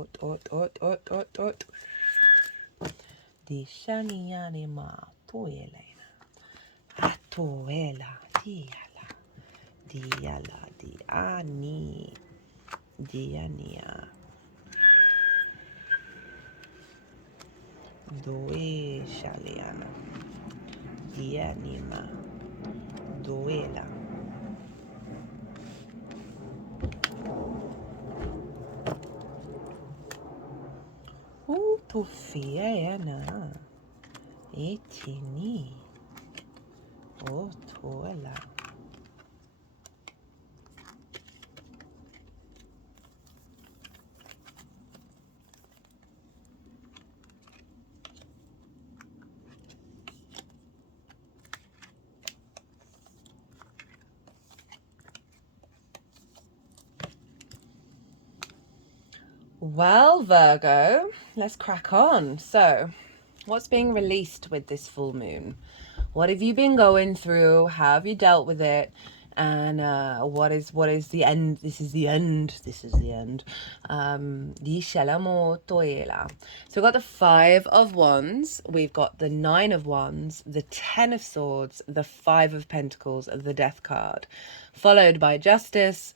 Dishanianima, Toelena. Atoela, diala, diani, diania, doe shaliana, dianima, doela. Tufiena. Itini. Otola. Well, Virgo, let's crack on. So, what's being released with this full moon? What have you been going through? How have you dealt with it? And what is the end? This is the end. This is the end. So we've got the 5 of Wands, we've got the 9 of Wands, the 10 of Swords, the 5 of Pentacles, the Death card, followed by Justice,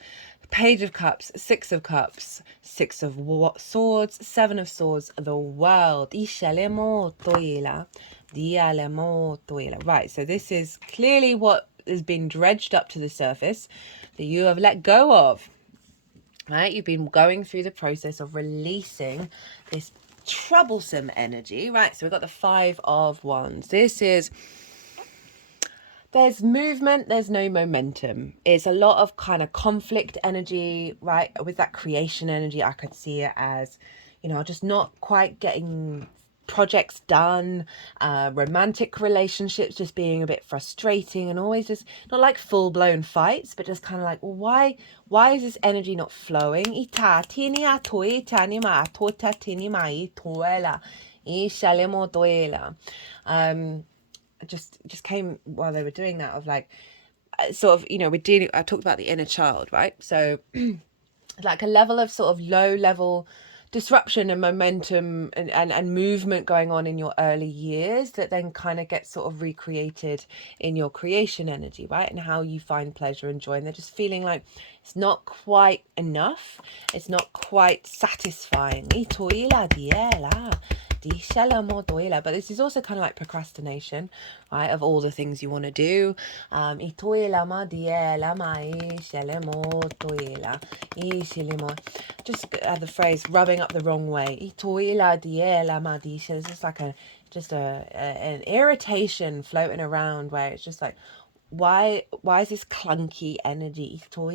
Page of Cups, 6 of Cups, 6 of Swords, 7 of Swords, the World. Right, so this is clearly what has been dredged up to the surface that you have let go of. Right, you've been going through the process of releasing this troublesome energy. Right, so we've got the 5 of Wands. This is, there's movement, there's no momentum. It's a lot of kind of conflict energy, right? With that creation energy, I could see it as, you know, just not quite getting projects done, romantic relationships just being a bit frustrating, and always just not like full-blown fights, but just kind of like, well, why is this energy not flowing? Just came while they were doing that, of like, sort of, you know, I talked about the inner child, right? So like a level of sort of low level disruption and momentum and movement going on in your early years that then kind of gets sort of recreated in your creation energy, right? And how you find pleasure and joy, and they're just feeling like it's not quite enough, it's not quite satisfying. But this is also kind of like procrastination, right, of all the things you want to do. Just the phrase rubbing up the wrong way. It's just like an irritation floating around, where it's just like, why is this clunky energy? For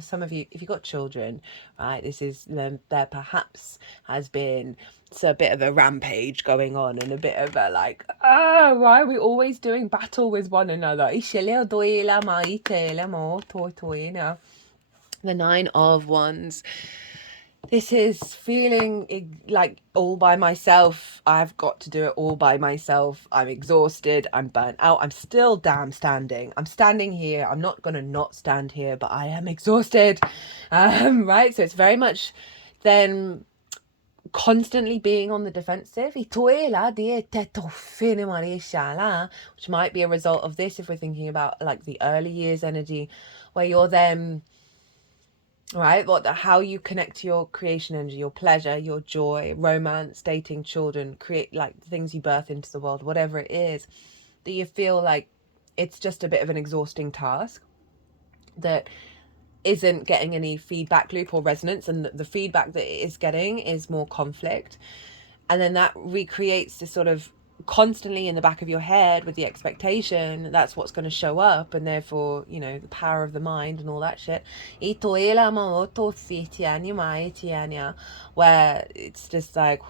some of you, if you've got children, right, this is there perhaps has been a bit of a rampage going on, and a bit of a like, why are we always doing battle with one another? The 9 of Wands. This is feeling like all by myself. I've got to do it all by myself. I'm exhausted. I'm burnt out. I'm still damn standing. I'm standing here. I'm not going to not stand here, but I am exhausted. Right? So it's very much then constantly being on the defensive, which might be a result of this if we're thinking about like the early years energy, where you're then, right, how you connect to your creation energy, your pleasure, your joy, romance, dating, children, create like things you birth into the world, whatever it is, that you feel like it's just a bit of an exhausting task that isn't getting any feedback loop or resonance, and the feedback that it is getting is more conflict, and then that recreates this sort of constantly in the back of your head with the expectation that's what's going to show up, and therefore, you know, the power of the mind and all that shit, where it's just like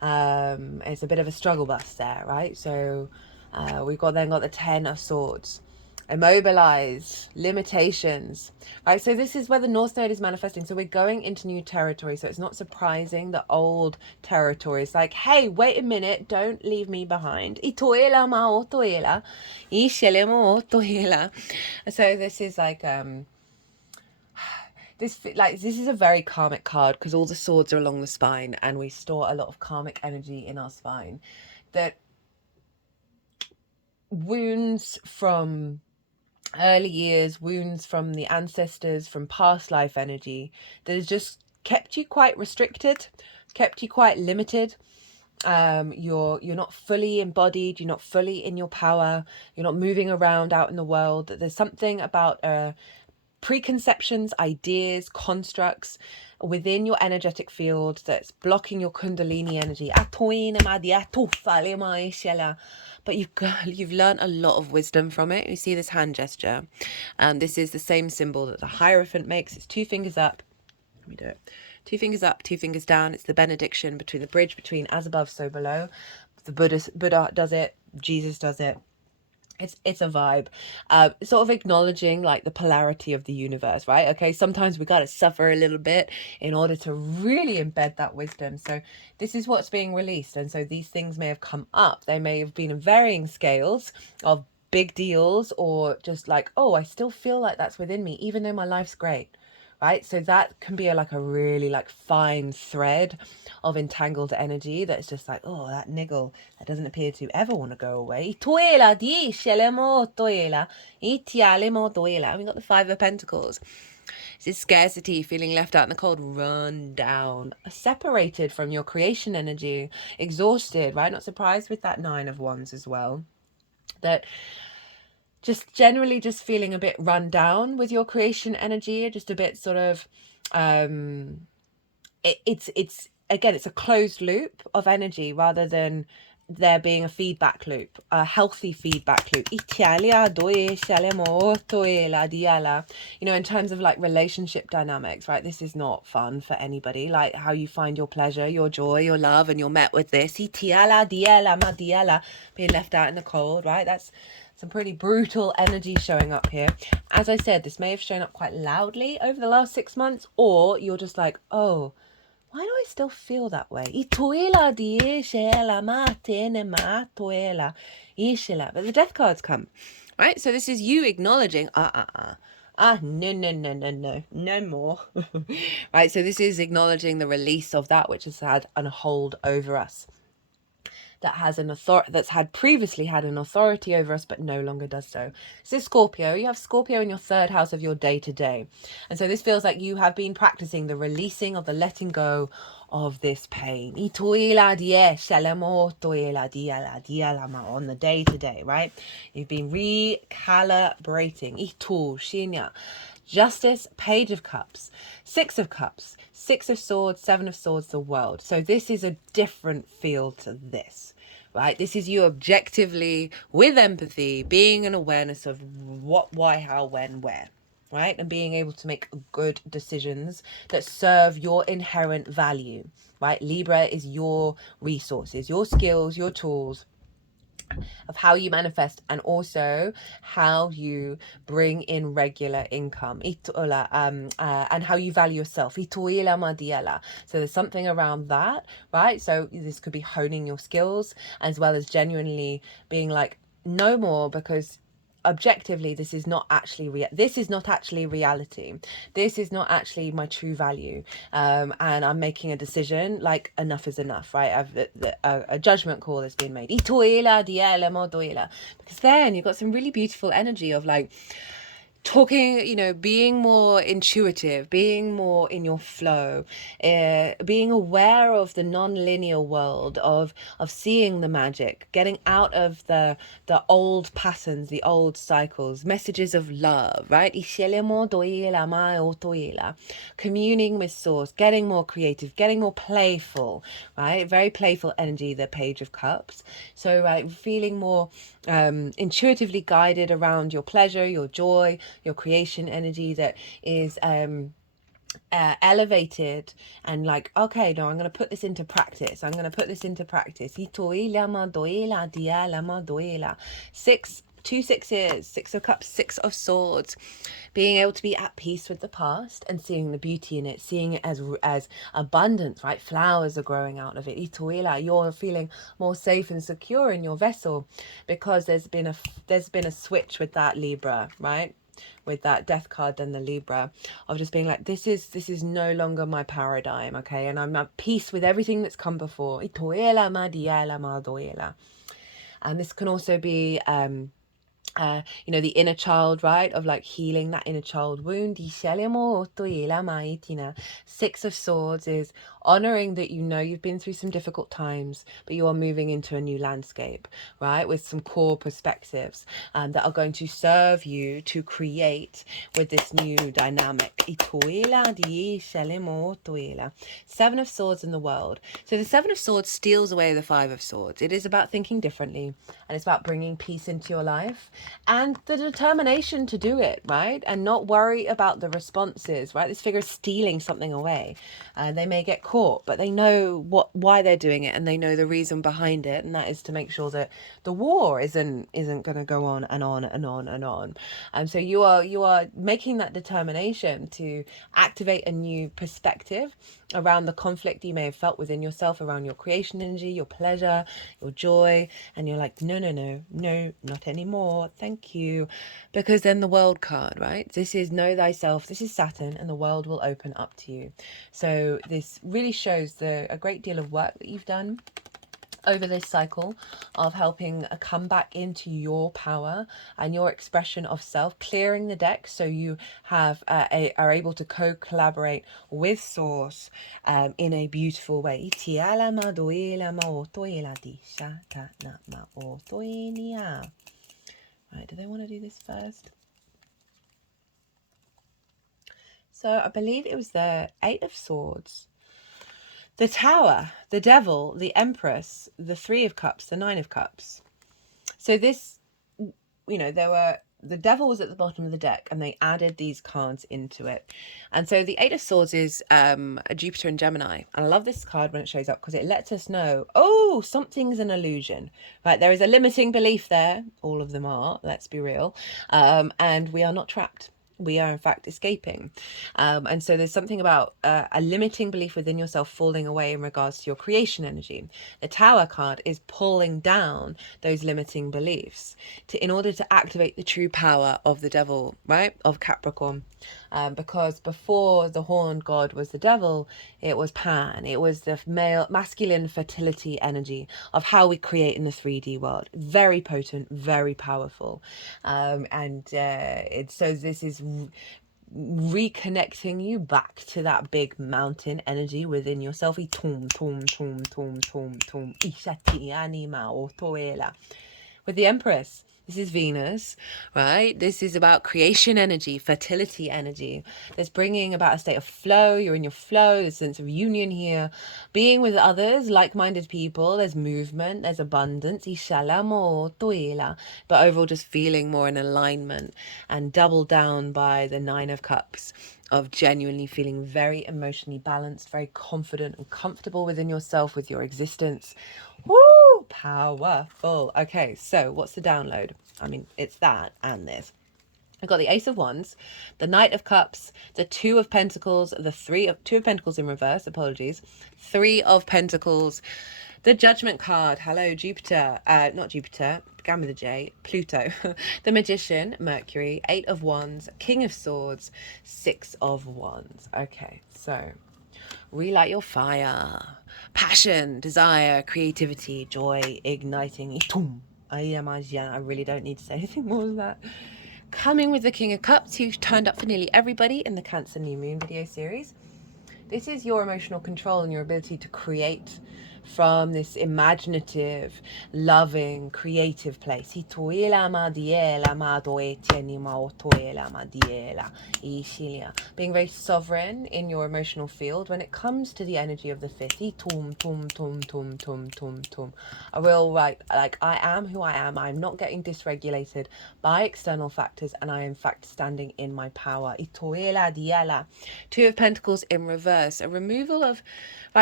it's a bit of a struggle bus there, right? So we've got the 10 of Swords, immobilized, limitations, right? So this is where the North Node is manifesting. So we're going into new territory. So it's not surprising that old territory is like, hey, wait a minute, don't leave me behind. So this is like this is a very karmic card, because all the swords are along the spine, and we store a lot of karmic energy in our spine, that wounds from early years, wounds from the ancestors, from past life energy that has just kept you quite restricted, kept you quite limited, You're not fully embodied, you're not fully in your power, you're not moving around out in the world. There's something about preconceptions, ideas, constructs within your energetic field that's blocking your kundalini energy. But you've learned a lot of wisdom from it. You see this hand gesture, and this is the same symbol that the Hierophant makes. It's 2 fingers up. Let me do it. 2 fingers up, 2 fingers down. It's the benediction between the bridge between as above, so below. The Buddha does it. Jesus does it. It's a vibe, sort of acknowledging like the polarity of the universe, right? Okay, sometimes we got to suffer a little bit in order to really embed that wisdom. So this is what's being released, and so these things may have come up. They may have been in varying scales of big deals, or just like, oh, I still feel like that's within me even though my life's great, right? So that can be like a really like fine thread of entangled energy that's just like, oh, that niggle that doesn't appear to ever want to go away. We got the 5 of Pentacles. It's this scarcity, feeling left out in the cold, run down, separated from your creation energy, exhausted, right? Not surprised with that 9 of Wands as well. That just generally just feeling a bit run down with your creation energy, just a bit sort of it's again, it's a closed loop of energy rather than there being a feedback loop, a healthy feedback loop. You know, in terms of like relationship dynamics, right? This is not fun for anybody. Like how you find your pleasure, your joy, your love, and you're met with this being left out in the cold, right? That's some pretty brutal energy showing up here. As I said, this may have shown up quite loudly over the last 6 months, or you're just like, oh, why do I still feel that way? But the death cards come, right? So this is you acknowledging, no more. Right? So this is acknowledging the release of that which has had a hold over us. That has an that's previously had an authority over us, but no longer does so. So Scorpio, you have Scorpio in your 3rd house of your day-to-day. And so this feels like you have been practicing the releasing of the letting go of this pain. On the day-to-day, right? You've been recalibrating. Justice, Page of Cups, 6 of Cups, 6 of Swords, 7 of Swords, the World. So this is a different feel to this, right? This is you objectively, with empathy, being an awareness of what, why, how, when, where, right? And being able to make good decisions that serve your inherent value, right? Libra is your resources, your skills, your tools, of how you manifest, and also how you bring in regular income, and how you value yourself. So there's something around that, right? So this could be honing your skills as well as genuinely being like, no more, because objectively this is not actually reality. This is not actually my true value, and I'm making a decision, like enough is enough, right? A judgment call has been made, because then you've got some really beautiful energy of like talking, you know, being more intuitive, being more in your flow, being aware of the non-linear world, of seeing the magic, getting out of the old patterns, the old cycles, messages of love, right? Communing with source, getting more creative, getting more playful, right? Very playful energy, the Page of Cups. So feeling more intuitively guided around your pleasure, your joy, your creation energy that is elevated, and like, okay, no, I'm going to put this into practice. 2 sixes, 6 of Cups, 6 of Swords, being able to be at peace with the past and seeing the beauty in it, seeing it as abundance, right? Flowers are growing out of it. You're feeling more safe and secure in your vessel, because there's been a switch with that Libra, right? With that death card and the Libra, of just being like, this is no longer my paradigm, okay? And I'm at peace with everything that's come before. And this can also be you know, the inner child, right? Of like healing that inner child wound. 6 of Swords is honoring that you know you've been through some difficult times, but you are moving into a new landscape, right, with some core perspectives that are going to serve you to create with this new dynamic. Seven of Swords in the world. So the Seven of Swords steals away the Five of Swords. It is about thinking differently, and it's about bringing peace into your life and the determination to do it, right? And not worry about the responses, right? This figure is stealing something away. They may get caught, but they know why they're doing it, and they know the reason behind it, and that is to make sure that the war isn't going to go on and on and on and on. So you are making that determination to activate a new perspective around the conflict you may have felt within yourself, around your creation energy, your pleasure, your joy, and you're like, no, not anymore, thank you. Because then the world card, right? This is know thyself, this is Saturn, and the world will open up to you. So this really shows a great deal of work that you've done over this cycle of helping come back into your power and your expression of self, clearing the deck so you have are able to co-collaborate with Source in a beautiful way. Right, do they want to do this first? So I believe it was the Eight of Swords, the Tower, the Devil, the Empress, the Three of Cups, the Nine of Cups. So this, the Devil was at the bottom of the deck, and they added these cards into it. And so the Eight of Swords is a Jupiter and Gemini. And I love this card when it shows up because it lets us know, oh, something's an illusion, right? There is a limiting belief there. All of them are, let's be real. And we are not trapped. We are in fact escaping. And so there's something about a limiting belief within yourself falling away in regards to your creation energy. The Tower card is pulling down those limiting beliefs in order to activate the true power of the Devil, right? Of Capricorn. Because before the horned god was the devil, it was Pan. It was the masculine fertility energy of how we create in the 3D world. Very potent, very powerful. So this is reconnecting you back to that big mountain energy within yourself. With the Empress, this is Venus, right? This is about creation energy, fertility energy. There's bringing about a state of flow. You're in your flow. There's a sense of union here. Being with others, like-minded people. There's movement. There's abundance. But overall just feeling more in alignment, and doubled down by the Nine of Cups of genuinely feeling very emotionally balanced, very confident and comfortable within yourself, with your existence. Woo! Powerful. Okay, so what's the download? I mean, it's that and this. I've got the Ace of Wands, the Knight of Cups, the Two of Pentacles, Two of Pentacles in reverse, apologies, Three of Pentacles, the Judgment card. Hello, Jupiter. Not Jupiter, began with a J. Pluto. The Magician, Mercury, Eight of Wands, King of Swords, Six of Wands. Okay, so relight your fire. Passion, desire, creativity, joy, igniting. I really don't need to say anything more than that. Coming with the King of Cups, who turned up for nearly everybody in the Cancer New Moon video series. This is your emotional control and your ability to create from this imaginative, loving, creative place. Being very sovereign in your emotional field when it comes to the energy of the fifth. A real, like I am who I am. I'm not getting dysregulated by external factors, and I am in fact standing in my power. Two of Pentacles in reverse, a removal of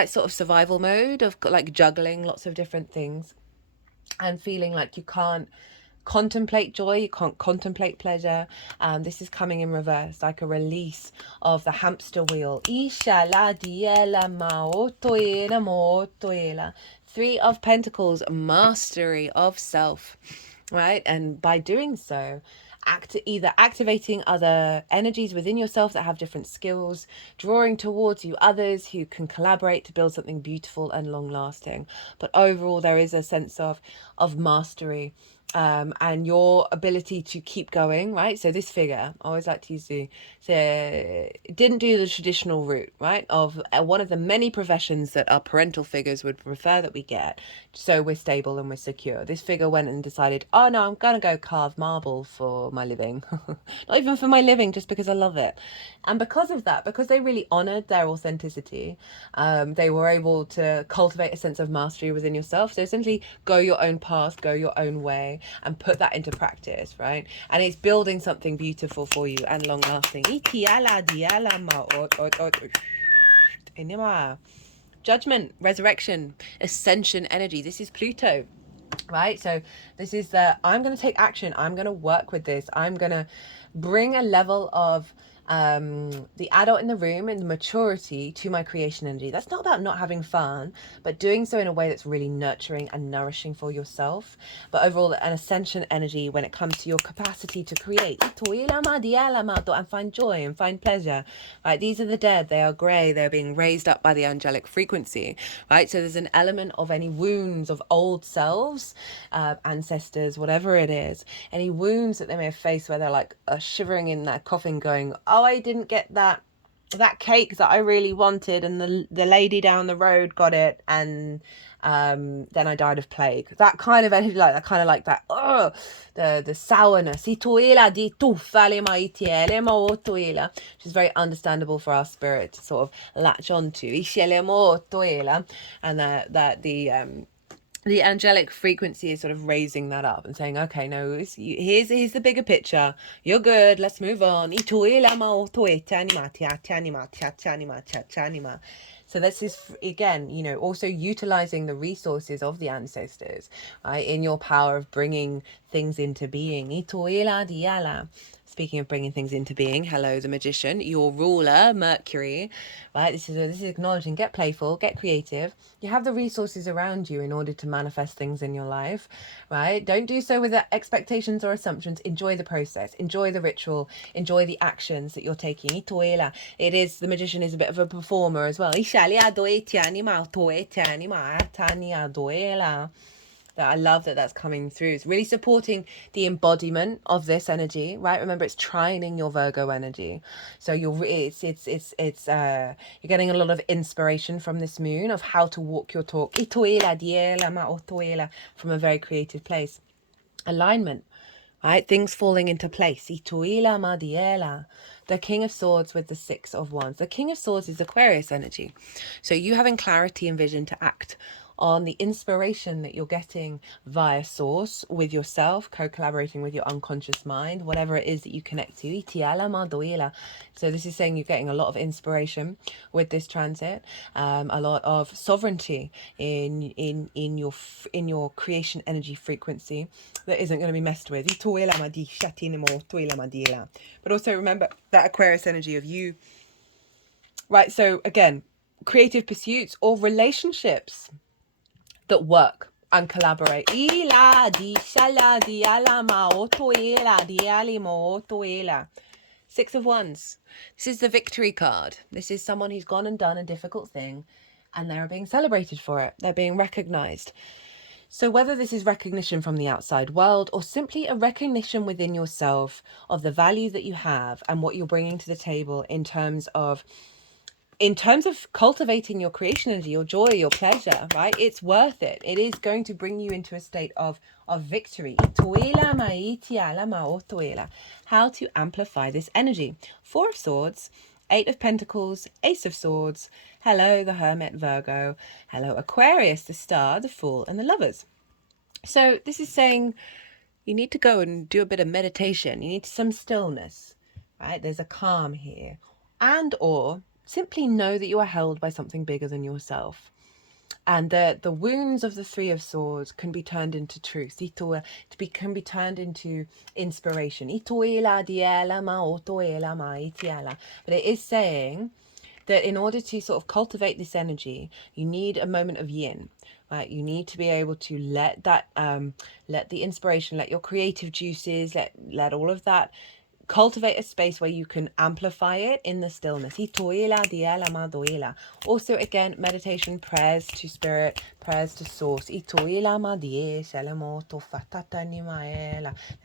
sort of survival mode, of like juggling lots of different things and feeling like you can't contemplate joy, you can't contemplate pleasure. This is coming in reverse, like a release of the hamster wheel. Three of Pentacles, mastery of self, right? And by doing so, either activating other energies within yourself that have different skills, drawing towards you others who can collaborate to build something beautiful and long lasting. But overall, there is a sense of mastery and your ability to keep going, right? So this figure, I always like to use didn't do the traditional route, right? Of one of the many professions that our parental figures would prefer that we get, so we're stable and we're secure. This figure went and decided, oh no, I'm gonna go carve marble for my living. Not even for my living, just because I love it. And because of that, because they really honored their authenticity, they were able to cultivate a sense of mastery within yourself. So essentially go your own path, go your own way, and put that into practice, right? And it's building something beautiful for you and long lasting. Judgment, resurrection, ascension energy. This is Pluto, right? So this is I'm going to take action. I'm going to work with this. I'm going to bring a level of the adult in the room and the maturity to my creation energy. That's not about not having fun, but doing so in a way that's really nurturing and nourishing for yourself. But overall, an ascension energy when it comes to your capacity to create and find joy and find pleasure, right? These are the dead. They are grey. They're being raised up by the angelic frequency, right? So there's an element of any wounds of old selves, ancestors, whatever it is, any wounds that they may have faced where they're like shivering in their coffin going, oh, I didn't get that cake that I really wanted, and the lady down the road got it, and then I died of plague. That kind of energy, like that, kind of like that. Oh, the sourness. Which is very understandable for our spirit to sort of latch onto. And that the angelic frequency is sort of raising that up and saying, okay, no, here's the bigger picture. You're good. Let's move on. So this is, again, you know, also utilizing the resources of the ancestors, right, in your power of bringing things into being. Speaking of bringing things into being, hello, the magician, your ruler, Mercury, right? This is acknowledging, get playful, get creative. You have the resources around you in order to manifest things in your life, right? Don't do so with expectations or assumptions. Enjoy the process, enjoy the ritual, enjoy the actions that you're taking. It is, the magician is a bit of a performer as well. That I love that's coming through. It's really supporting the embodiment of this energy, right? Remember, it's trining your Virgo energy, so you're getting a lot of inspiration from this moon of how to walk your talk from a very creative place. Alignment, right? Things falling into place. The King of Swords with the Six of Wands. The King of Swords is Aquarius energy, so you having clarity and vision to act on the inspiration that you're getting via source with yourself, co-collaborating with your unconscious mind, whatever it is that you connect to. So this is saying you're getting a lot of inspiration with this transit, a lot of sovereignty in your creation energy frequency that isn't going to be messed with. But also remember that Aquarius energy of you, right? So again, creative pursuits or relationships that work and collaborate. Six of Wands. This is the victory card. This is someone who's gone and done a difficult thing and they're being celebrated for it. They're being recognized. So whether this is recognition from the outside world or simply a recognition within yourself of the value that you have and what you're bringing to the table in terms of cultivating your creation energy, your joy, your pleasure, right? It's worth it. It is going to bring you into a state of victory. How to amplify this energy. Four of Swords, Eight of Pentacles, Ace of Swords. Hello, the Hermit, Virgo. Hello, Aquarius, the Star, the Fool, and the Lovers. So this is saying you need to go and do a bit of meditation. You need some stillness, right? There's a calm here. And or simply know that you are held by something bigger than yourself. And the wounds of the Three of Swords can be turned into truth. Can be turned into inspiration. But it is saying that in order to sort of cultivate this energy, you need a moment of yin, right? You need to be able to let that, let the inspiration, let your creative juices, let all of that cultivate a space where you can amplify it in the stillness. Also, again, meditation, prayers to spirit, prayers to source. They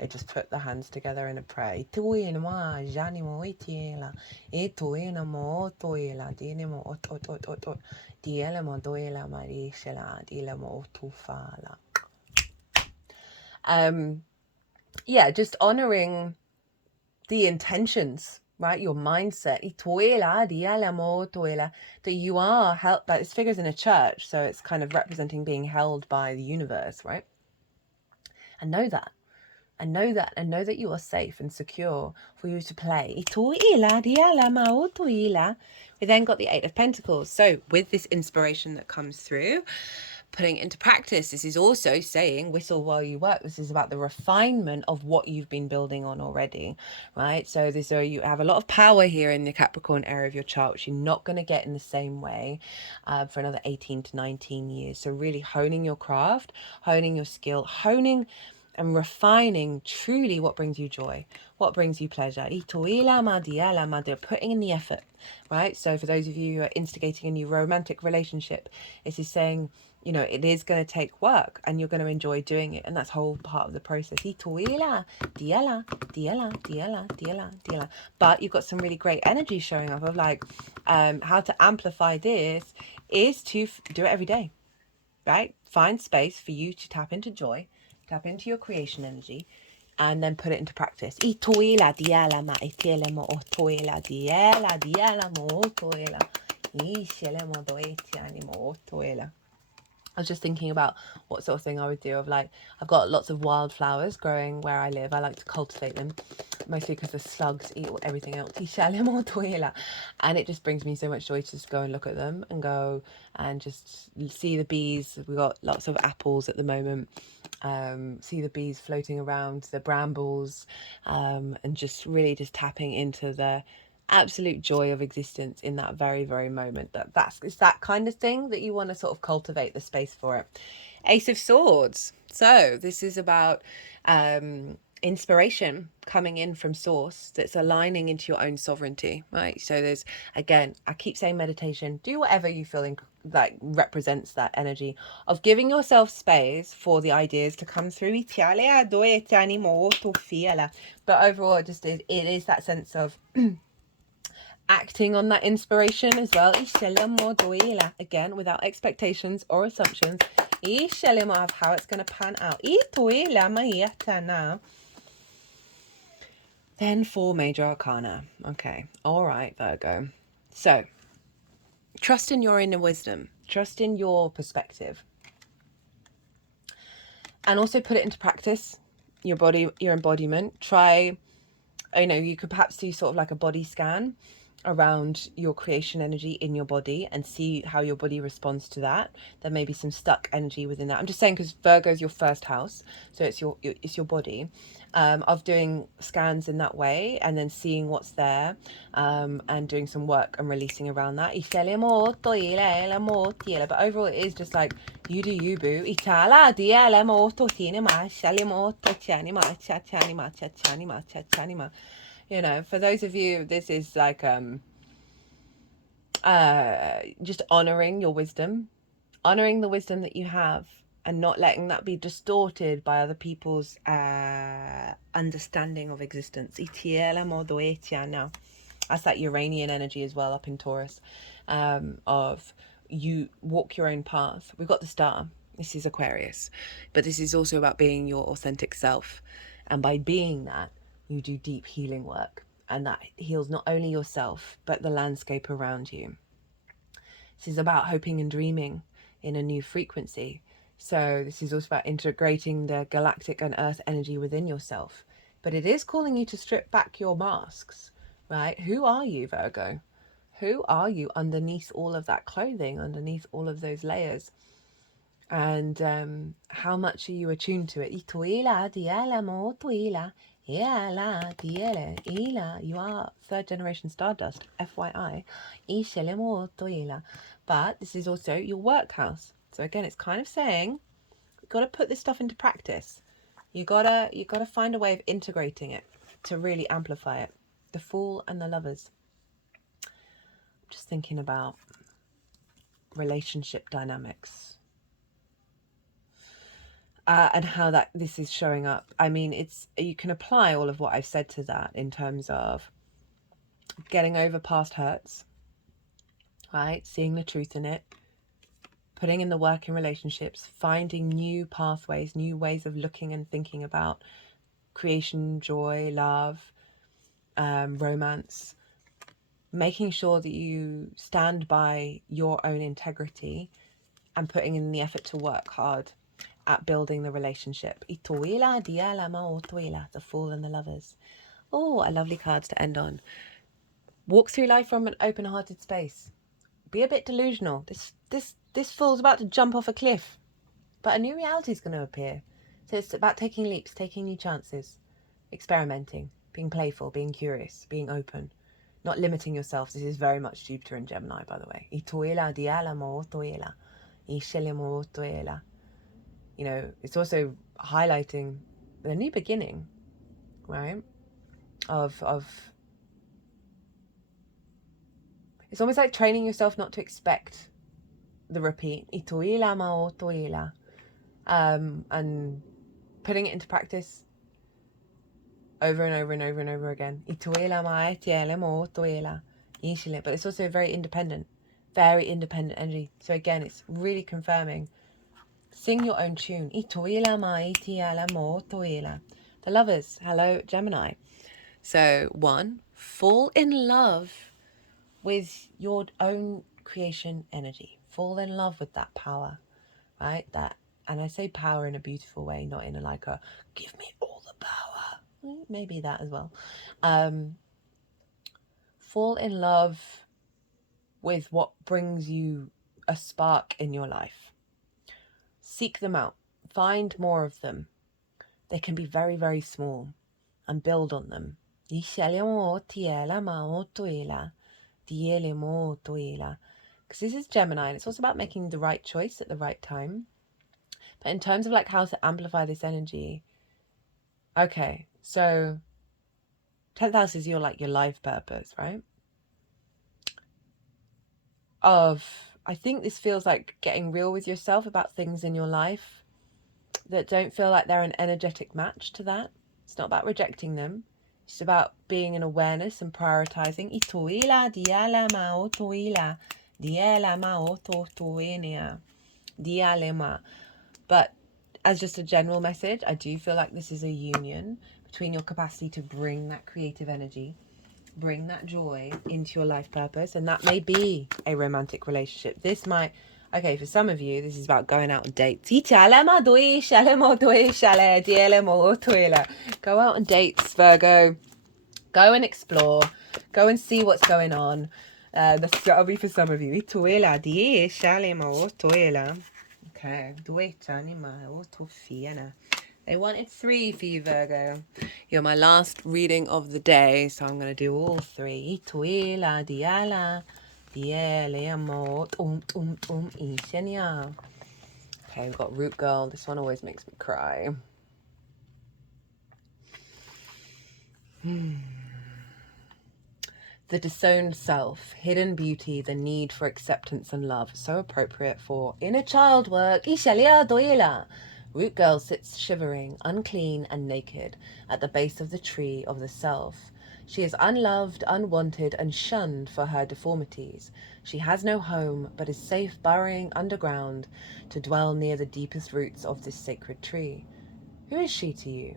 just put the hands together in a prayer. Yeah, just honoring the intentions, right? Your mindset. That you are held, that this figures in a church, so it's kind of representing being held by the universe, right? And know that. And know that you are safe and secure for you to play. We then got the Eight of Pentacles. So with this inspiration that comes through, putting it into practice, this is also saying whistle while you work. This is about the refinement of what you've been building on already, right? So you have a lot of power here in the Capricorn area of your chart, which you're not going to get in the same way for another 18 to 19 years. So really honing your craft, honing your skill, honing and refining truly what brings you joy, what brings you pleasure. Putting in the effort, right? So for those of you who are instigating a new romantic relationship, this is saying, you know, it is going to take work and you're going to enjoy doing it. And that's whole part of the process. But you've got some really great energy showing up of like, how to amplify this is to do it every day, right? Find space for you to tap into joy, tap into your creation energy, and then put it into practice. I was just thinking about what sort of thing I would do of like, I've got lots of wildflowers growing where I live. I like to cultivate them, mostly because the slugs eat everything else. And it just brings me so much joy to just go and look at them and go and just see the bees. We've got lots of apples at the moment. See the bees floating around, the brambles, and just really just tapping into the absolute joy of existence in that very, very moment. It's that kind of thing that you want to sort of cultivate the space for it. Ace of Swords. So this is about inspiration coming in from source that's aligning into your own sovereignty, right? So there's, again, I keep saying meditation, do whatever you feel like represents that energy of giving yourself space for the ideas to come through. But overall, it is that sense of acting on that inspiration as well. Again, without expectations or assumptions of how it's going to pan out. Then 4 major arcana. Okay, all right, Virgo. So trust in your inner wisdom, trust in your perspective, and also put it into practice. Your body, your embodiment. Try, you could perhaps do sort of like a body scan around your creation energy in your body and see how your body responds to that. There may be some stuck energy within that. I'm just saying because Virgo is your first house, so it's your body, of doing scans in that way and then seeing what's there, and doing some work and releasing around that. But overall, it is just like, you do you, boo. For those of you, this is like just honoring your wisdom, honoring the wisdom that you have, and not letting that be distorted by other people's understanding of existence. Now, that's that Uranian energy as well up in Taurus, of you walk your own path. We've got the star. This is Aquarius, but this is also about being your authentic self, and by being that, you do deep healing work, and that heals not only yourself but the landscape around you. This is about hoping and dreaming in a new frequency. So this is also about integrating the galactic and earth energy within yourself. But it is calling you to strip back your masks, right? Who are you, Virgo? Who are you underneath all of that clothing, underneath all of those layers? And how much are you attuned to it? You are 3rd generation stardust, FYI. But this is also your work house. So again, it's kind of saying you've got to put this stuff into practice. You gotta find a way of integrating it. to really amplify it. The Fool and the Lovers. I'm just thinking about relationship dynamics. And how this is showing up. I mean, you can apply all of what I've said to that in terms of getting over past hurts, right? Seeing the truth in it, putting in the work in relationships, finding new pathways, new ways of looking and thinking about creation, joy, love, romance, making sure that you stand by your own integrity and putting in the effort to work hard at building the relationship. The Fool and the Lovers. Oh, a lovely cards to end on. Walk through life from an open-hearted space. Be a bit delusional. This fool's about to jump off a cliff, but a new reality is going to appear. So it's about taking leaps, taking new chances, experimenting, being playful, being curious, being open, not limiting yourself. This is very much Jupiter and Gemini, by the way. You know, it's also highlighting the new beginning, right? Of it's almost like training yourself not to expect the repeat. And putting it into practice over and over and over and over again. But it's also very independent energy. So again, it's really confirming. Sing your own tune. The Lovers. Hello, Gemini. So 1, fall in love with your own creation energy. Fall in love with that power, right? And I say power in a beautiful way, not in a give me all the power. Maybe that as well. Fall in love with what brings you a spark in your life. Seek them out. Find more of them. They can be very, very small, and build on them. Because this is Gemini, and it's also about making the right choice at the right time. But in terms of how to amplify this energy, okay, so 10th house is your life purpose, right? I think this feels like getting real with yourself about things in your life that don't feel like they're an energetic match to that. It's not about rejecting them. It's about being in awareness and prioritizing. But as just a general message, I do feel like this is a union between your capacity to bring that creative energy, bring that joy into your life purpose, and that may be a romantic relationship. This might, okay, for some of you, this is about going out on dates. Go out on dates, Virgo. Go and explore. Go and see what's going on. That'll be for some of you. Okay. They wanted 3 for you, Virgo. You're my last reading of the day, so I'm going to do all 3. Okay, we've got Root Girl. This one always makes me cry. The disowned self, hidden beauty, the need for acceptance and love. So appropriate for inner child work. Root Girl sits shivering, unclean and naked at the base of the tree of the self. She is unloved, unwanted, and shunned for her deformities. She has no home, but is safe burrowing underground to dwell near the deepest roots of this sacred tree. Who is she to you?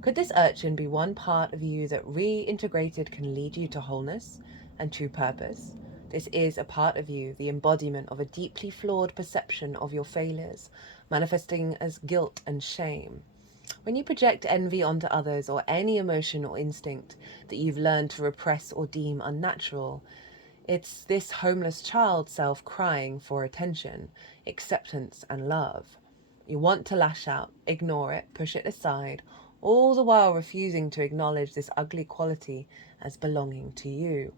Could this urchin be one part of you that reintegrated can lead you to wholeness and true purpose? This is a part of you, the embodiment of a deeply flawed perception of your failures, manifesting as guilt and shame. When you project envy onto others or any emotion or instinct that you've learned to repress or deem unnatural, it's this homeless child self crying for attention, acceptance, and love. You want to lash out, ignore it, push it aside, all the while refusing to acknowledge this ugly quality as belonging to you.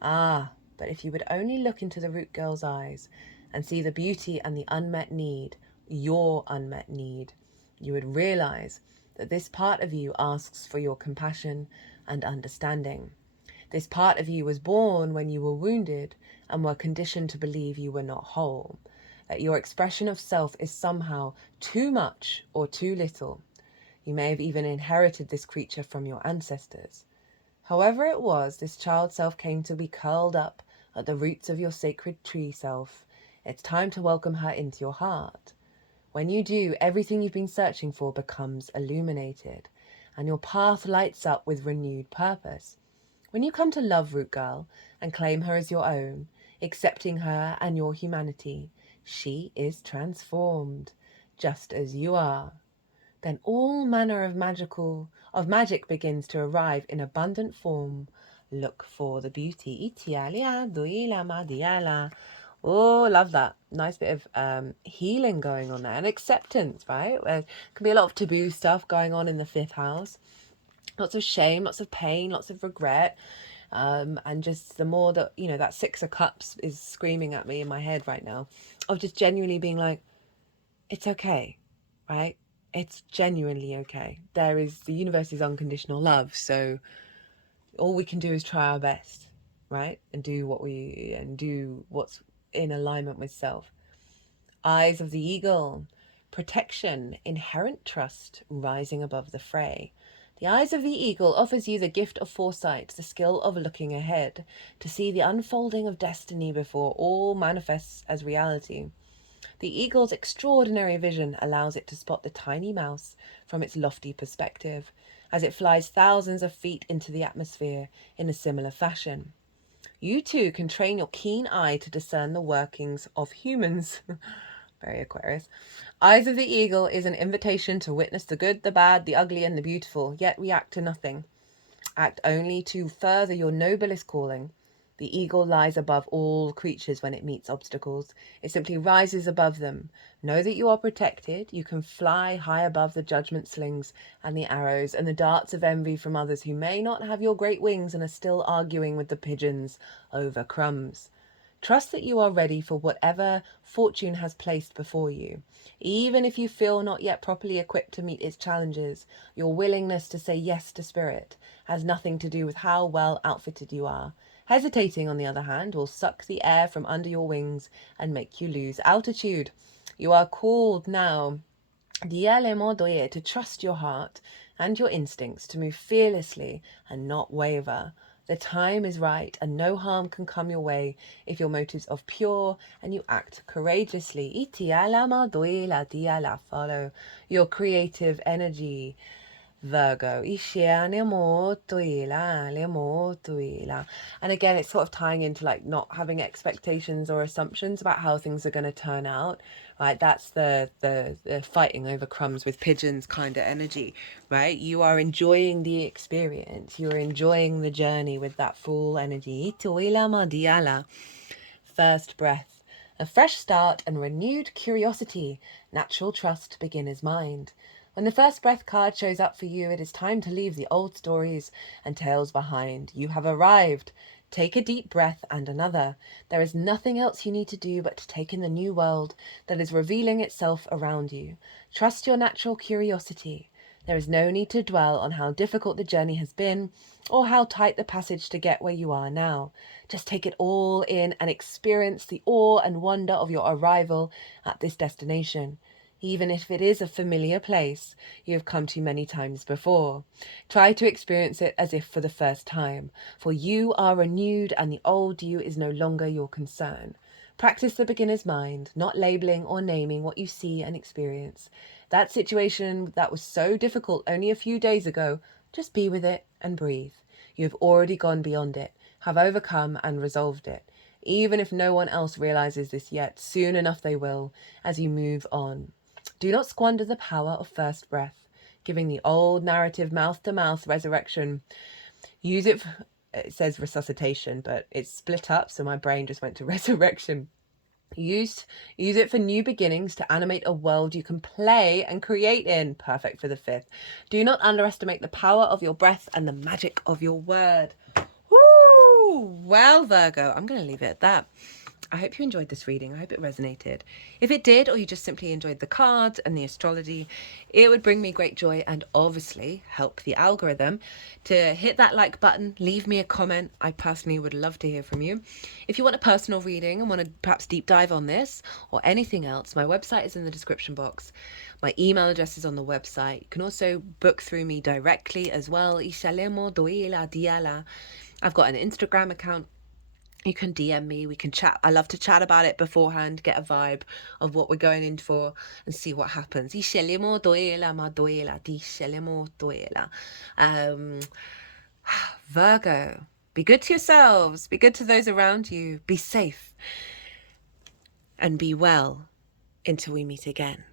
But if you would only look into the Root Girl's eyes and see the beauty and the unmet need, your unmet need, you would realize that this part of you asks for your compassion and understanding. This part of you was born when you were wounded and were conditioned to believe you were not whole, that your expression of self is somehow too much or too little. You may have even inherited this creature from your ancestors. However it was, this child self came to be curled up at the roots of your sacred tree self. It's time to welcome her into your heart. When you do, everything you've been searching for becomes illuminated, and your path lights up with renewed purpose. When you come to love Root Girl and claim her as your own, accepting her and your humanity, she is transformed, just as you are. Then all manner of magic begins to arrive in abundant form. Look for the beauty. Oh, love that. Nice bit of healing going on there, and acceptance, right? There can be a lot of taboo stuff going on in the 5th house. Lots of shame, lots of pain, lots of regret. And just the more that, that 6 of Cups is screaming at me in my head right now, of just genuinely being like, it's okay, right? It's genuinely okay. The universe is unconditional love. So all we can do is try our best, right? And do what's in alignment with self. Eyes of the eagle, protection, inherent trust, rising above the fray. The eyes of the eagle offers you the gift of foresight, the skill of looking ahead, to see the unfolding of destiny before all manifests as reality. The eagle's extraordinary vision allows it to spot the tiny mouse from its lofty perspective, as it flies thousands of feet into the atmosphere in a similar fashion. You too can train your keen eye to discern the workings of humans. Very Aquarius. Eyes of the eagle is an invitation to witness the good, the bad, the ugly, and the beautiful, yet react to nothing. Act only to further your noblest calling. The eagle lies above all creatures when it meets obstacles. It simply rises above them. Know that you are protected. You can fly high above the judgment slings and the arrows and the darts of envy from others who may not have your great wings and are still arguing with the pigeons over crumbs. Trust that you are ready for whatever fortune has placed before you. Even if you feel not yet properly equipped to meet its challenges, your willingness to say yes to spirit has nothing to do with how well outfitted you are. Hesitating, on the other hand, will suck the air from under your wings and make you lose altitude. You are called now, to trust your heart and your instincts, to move fearlessly and not waver. The time is right and no harm can come your way if your motives are pure and you act courageously. Follow your creative energy. Virgo. And again, it's sort of tying into like not having expectations or assumptions about how things are going to turn out, right? That's the fighting over crumbs with pigeons kind of energy, right? You are enjoying the experience. You're enjoying the journey with that full energy. First breath. A fresh start and renewed curiosity. Natural trust, beginner's mind. When the first breath card shows up for you, it is time to leave the old stories and tales behind. You have arrived. Take a deep breath and another. There is nothing else you need to do but to take in the new world that is revealing itself around you. Trust your natural curiosity. There is no need to dwell on how difficult the journey has been or how tight the passage to get where you are now. Just take it all in and experience the awe and wonder of your arrival at this destination. Even if it is a familiar place you have come to many times before. Try to experience it as if for the first time, for you are renewed and the old you is no longer your concern. Practice the beginner's mind, not labeling or naming what you see and experience. That situation that was so difficult only a few days ago, just be with it and breathe. You have already gone beyond it, have overcome and resolved it. Even if no one else realizes this yet, soon enough they will, as you move on. Do not squander the power of first breath, giving the old narrative mouth-to-mouth resurrection. Use it, it says resuscitation, but it's split up, so my brain just went to resurrection. Use it for new beginnings to animate a world you can play and create in. Perfect for the 5th. Do not underestimate the power of your breath and the magic of your word. Woo! Well, Virgo, I'm going to leave it at that. I hope you enjoyed this reading. I hope it resonated. If it did, or you just simply enjoyed the cards and the astrology, it would bring me great joy and obviously help the algorithm to hit that like button, leave me a comment. I personally would love to hear from you. If you want a personal reading and want to perhaps deep dive on this or anything else, my website is in the description box. My email address is on the website. You can also book through me directly as well. I've got an Instagram account. You can DM me, we can chat. I love to chat about it beforehand, get a vibe of what we're going in for and see what happens. Virgo, be good to yourselves, be good to those around you, be safe and be well until we meet again.